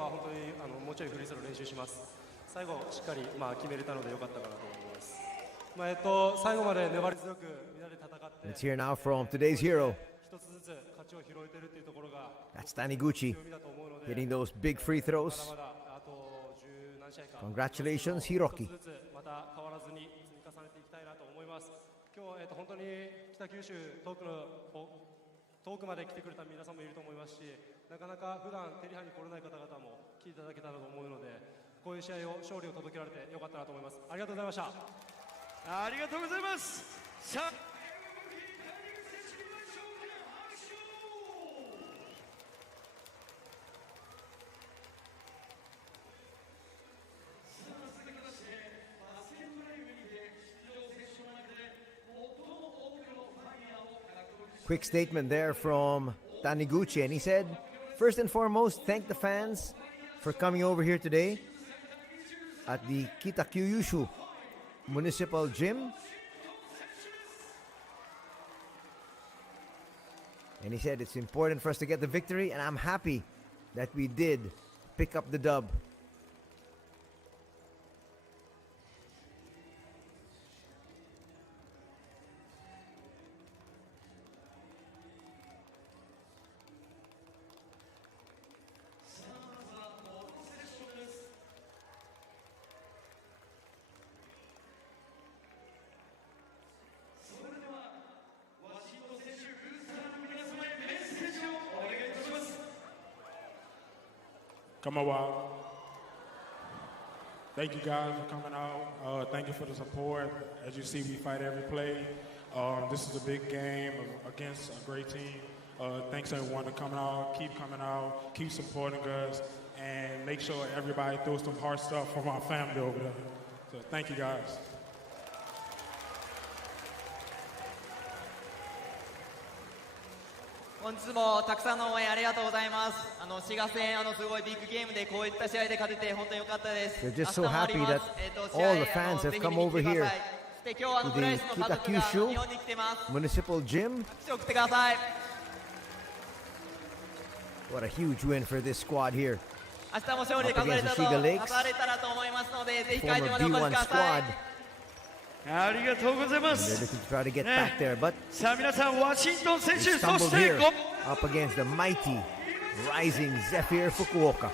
本当にもうちょいフリースロー練習します。最後しっかり決めれたので良かったかなと思います。最後まで粘り強くみんなで戦って。Let's hear now from today's hero. 一つずつ勝ちを拾えてるっていうところが。That's Taniguchi hitting those big free throws. Congratulations, Hiroki. また変わらずに積み重ねていきたいなと思います。今日本当に北九州遠くまで来てくれた皆さんもいると思いますし、なかなか普段テリハに来れない方々も来ていただけたらと思うので、こういう試合を勝利を届けられてよかったなと思います。ありがとうございました。ありがとうございます。さあQuick statement there from Taniguchi, and he said, first and foremost, thank the fans for coming over here today at the Kitakyushu Municipal Gym. And he said it's important for us to get the victory, and I'm happy that we did pick up the dub. Come on. Thank you guys for coming out. Thank you for the support. As you see, we fight every play. This is a big game against a great team. Thanks everyone for coming out, keep supporting us, and make sure everybody throws some hard stuff from our family over there. So thank you guys. 本日もたくさんの応援ありがとうございます。滋賀戦すごいビッグゲームでこういった試合で勝てて本当に良かったです。 They're just so happy that all the fans have come over here to the Kitakyushu Municipal Gym. 来て送ってください。 What a huge win for this squad here. 明日も勝利で飾れたらと思いますので、ぜひ会場までお越しください。ありがとうございま They're す。 looking to try to get back there, but さあ皆さん、ワシントン選 they 手、そ stumbled して here up against the mighty RIZING ZEPHYR FUKUOKA.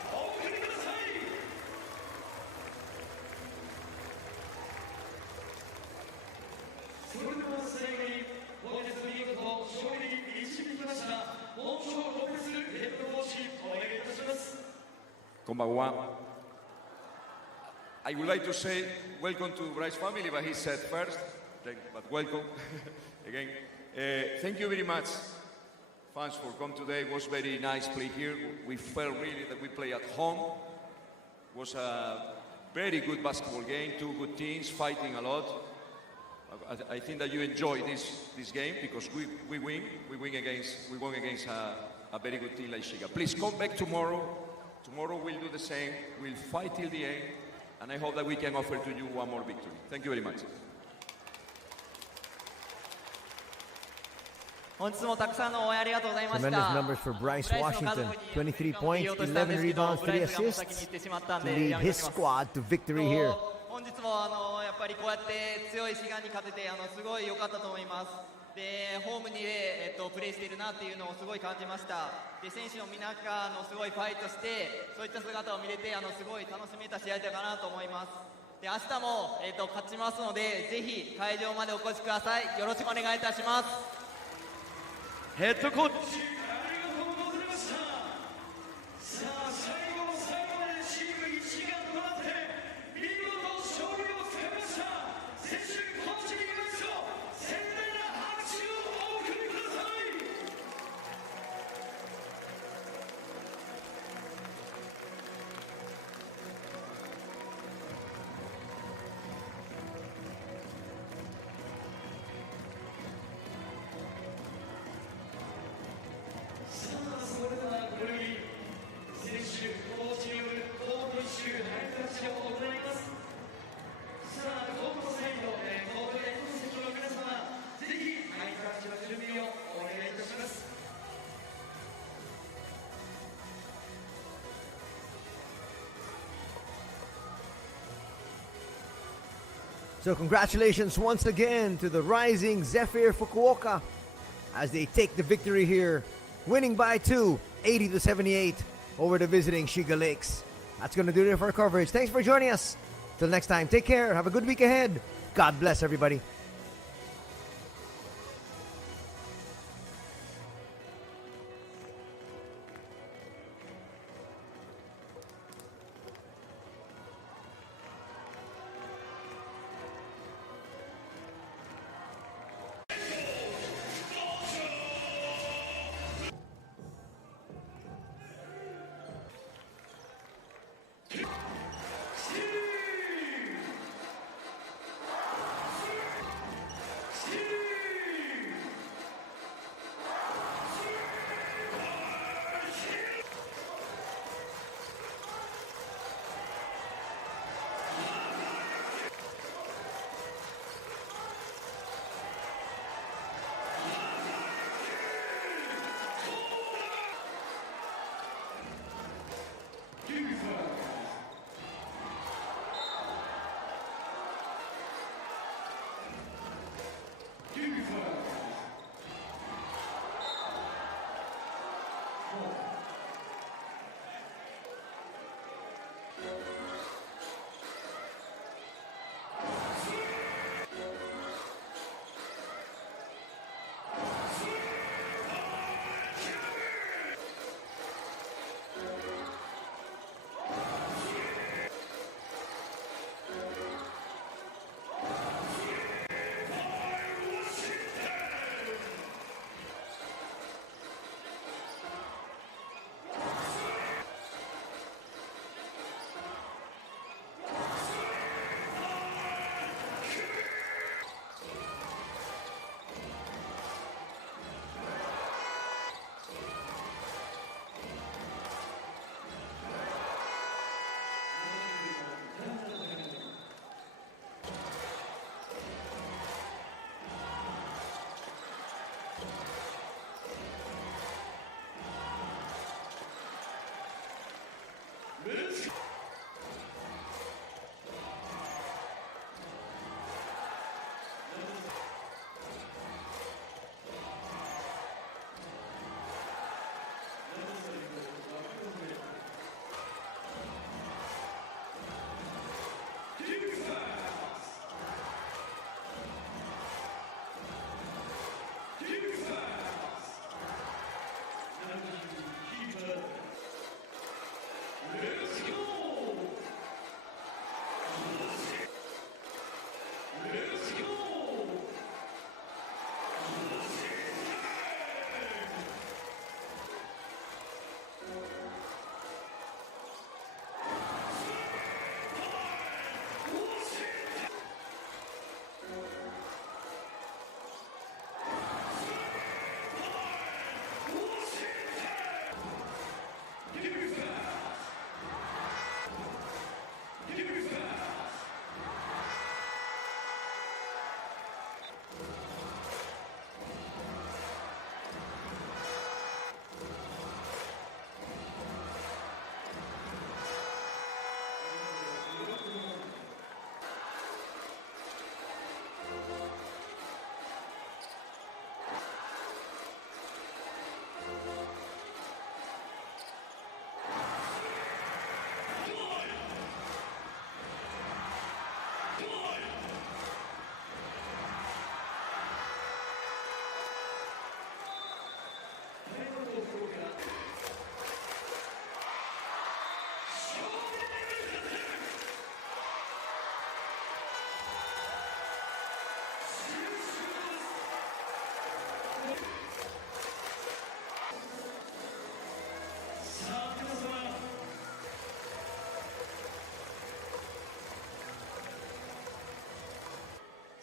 それでは最後に本日見事勝利に導きましたモンショー・ロペスヘッドコーチお願いいたします。こんばんは。I would like to say welcome to Bryce's family, but he said first, but welcome again. Thank you very much, fans, for coming today. It was very nice play here. We felt really that we play at home. It was a very good basketball game, two good teams fighting a lot. I think that you enjoy this game because we won against a very good team like Shiga. Please come back tomorrow. Tomorrow we'll do the same. We'll fight till the end. And I hope that we can offer to you one more victory. Thank you very much. 本日もたくさんの応援ありがとうございました。 Tremendous numbers for Bryce Washington. 23 points, 11 rebounds, 3 assists to lead his squad to victory here. 本日もやっぱりこうやって強い滋賀に勝ててすごい良かったと思います。でホームに、プレーしているなっていうのをすごい感じました。で選手の皆がすごいファイトしてそういった姿を見れてすごい楽しめた試合だったかなと思います。で明日も、勝ちますのでぜひ会場までお越しください。よろしくお願いいたします。ヘッドコーチありがとうございました。さあ最後の最後までチーム一丸となって見事勝利をつかみました。選手コーチにいきましょう。鮮烈な拍手をお送りください。さあそれではこれに選手コーチによるコート一周ハイタッチを行います。さあコートサイド、コートエンド席の皆様、ぜひハイタッチの準備をお願いいたします。 So congratulations once again to the RIZING ZEPHYR FUKUOKA as they take the victory here, winning by 2, 80-78 over the visiting Shiga Lakes. That's going to do it for our coverage. Thanks for joining us. Till next time, take care. Have a good week ahead. God bless everybody.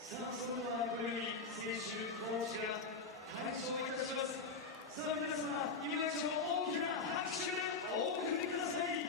さあそれではこれより選手コーチが退場いたします。さあ皆様今一度大きな拍手でお送りください。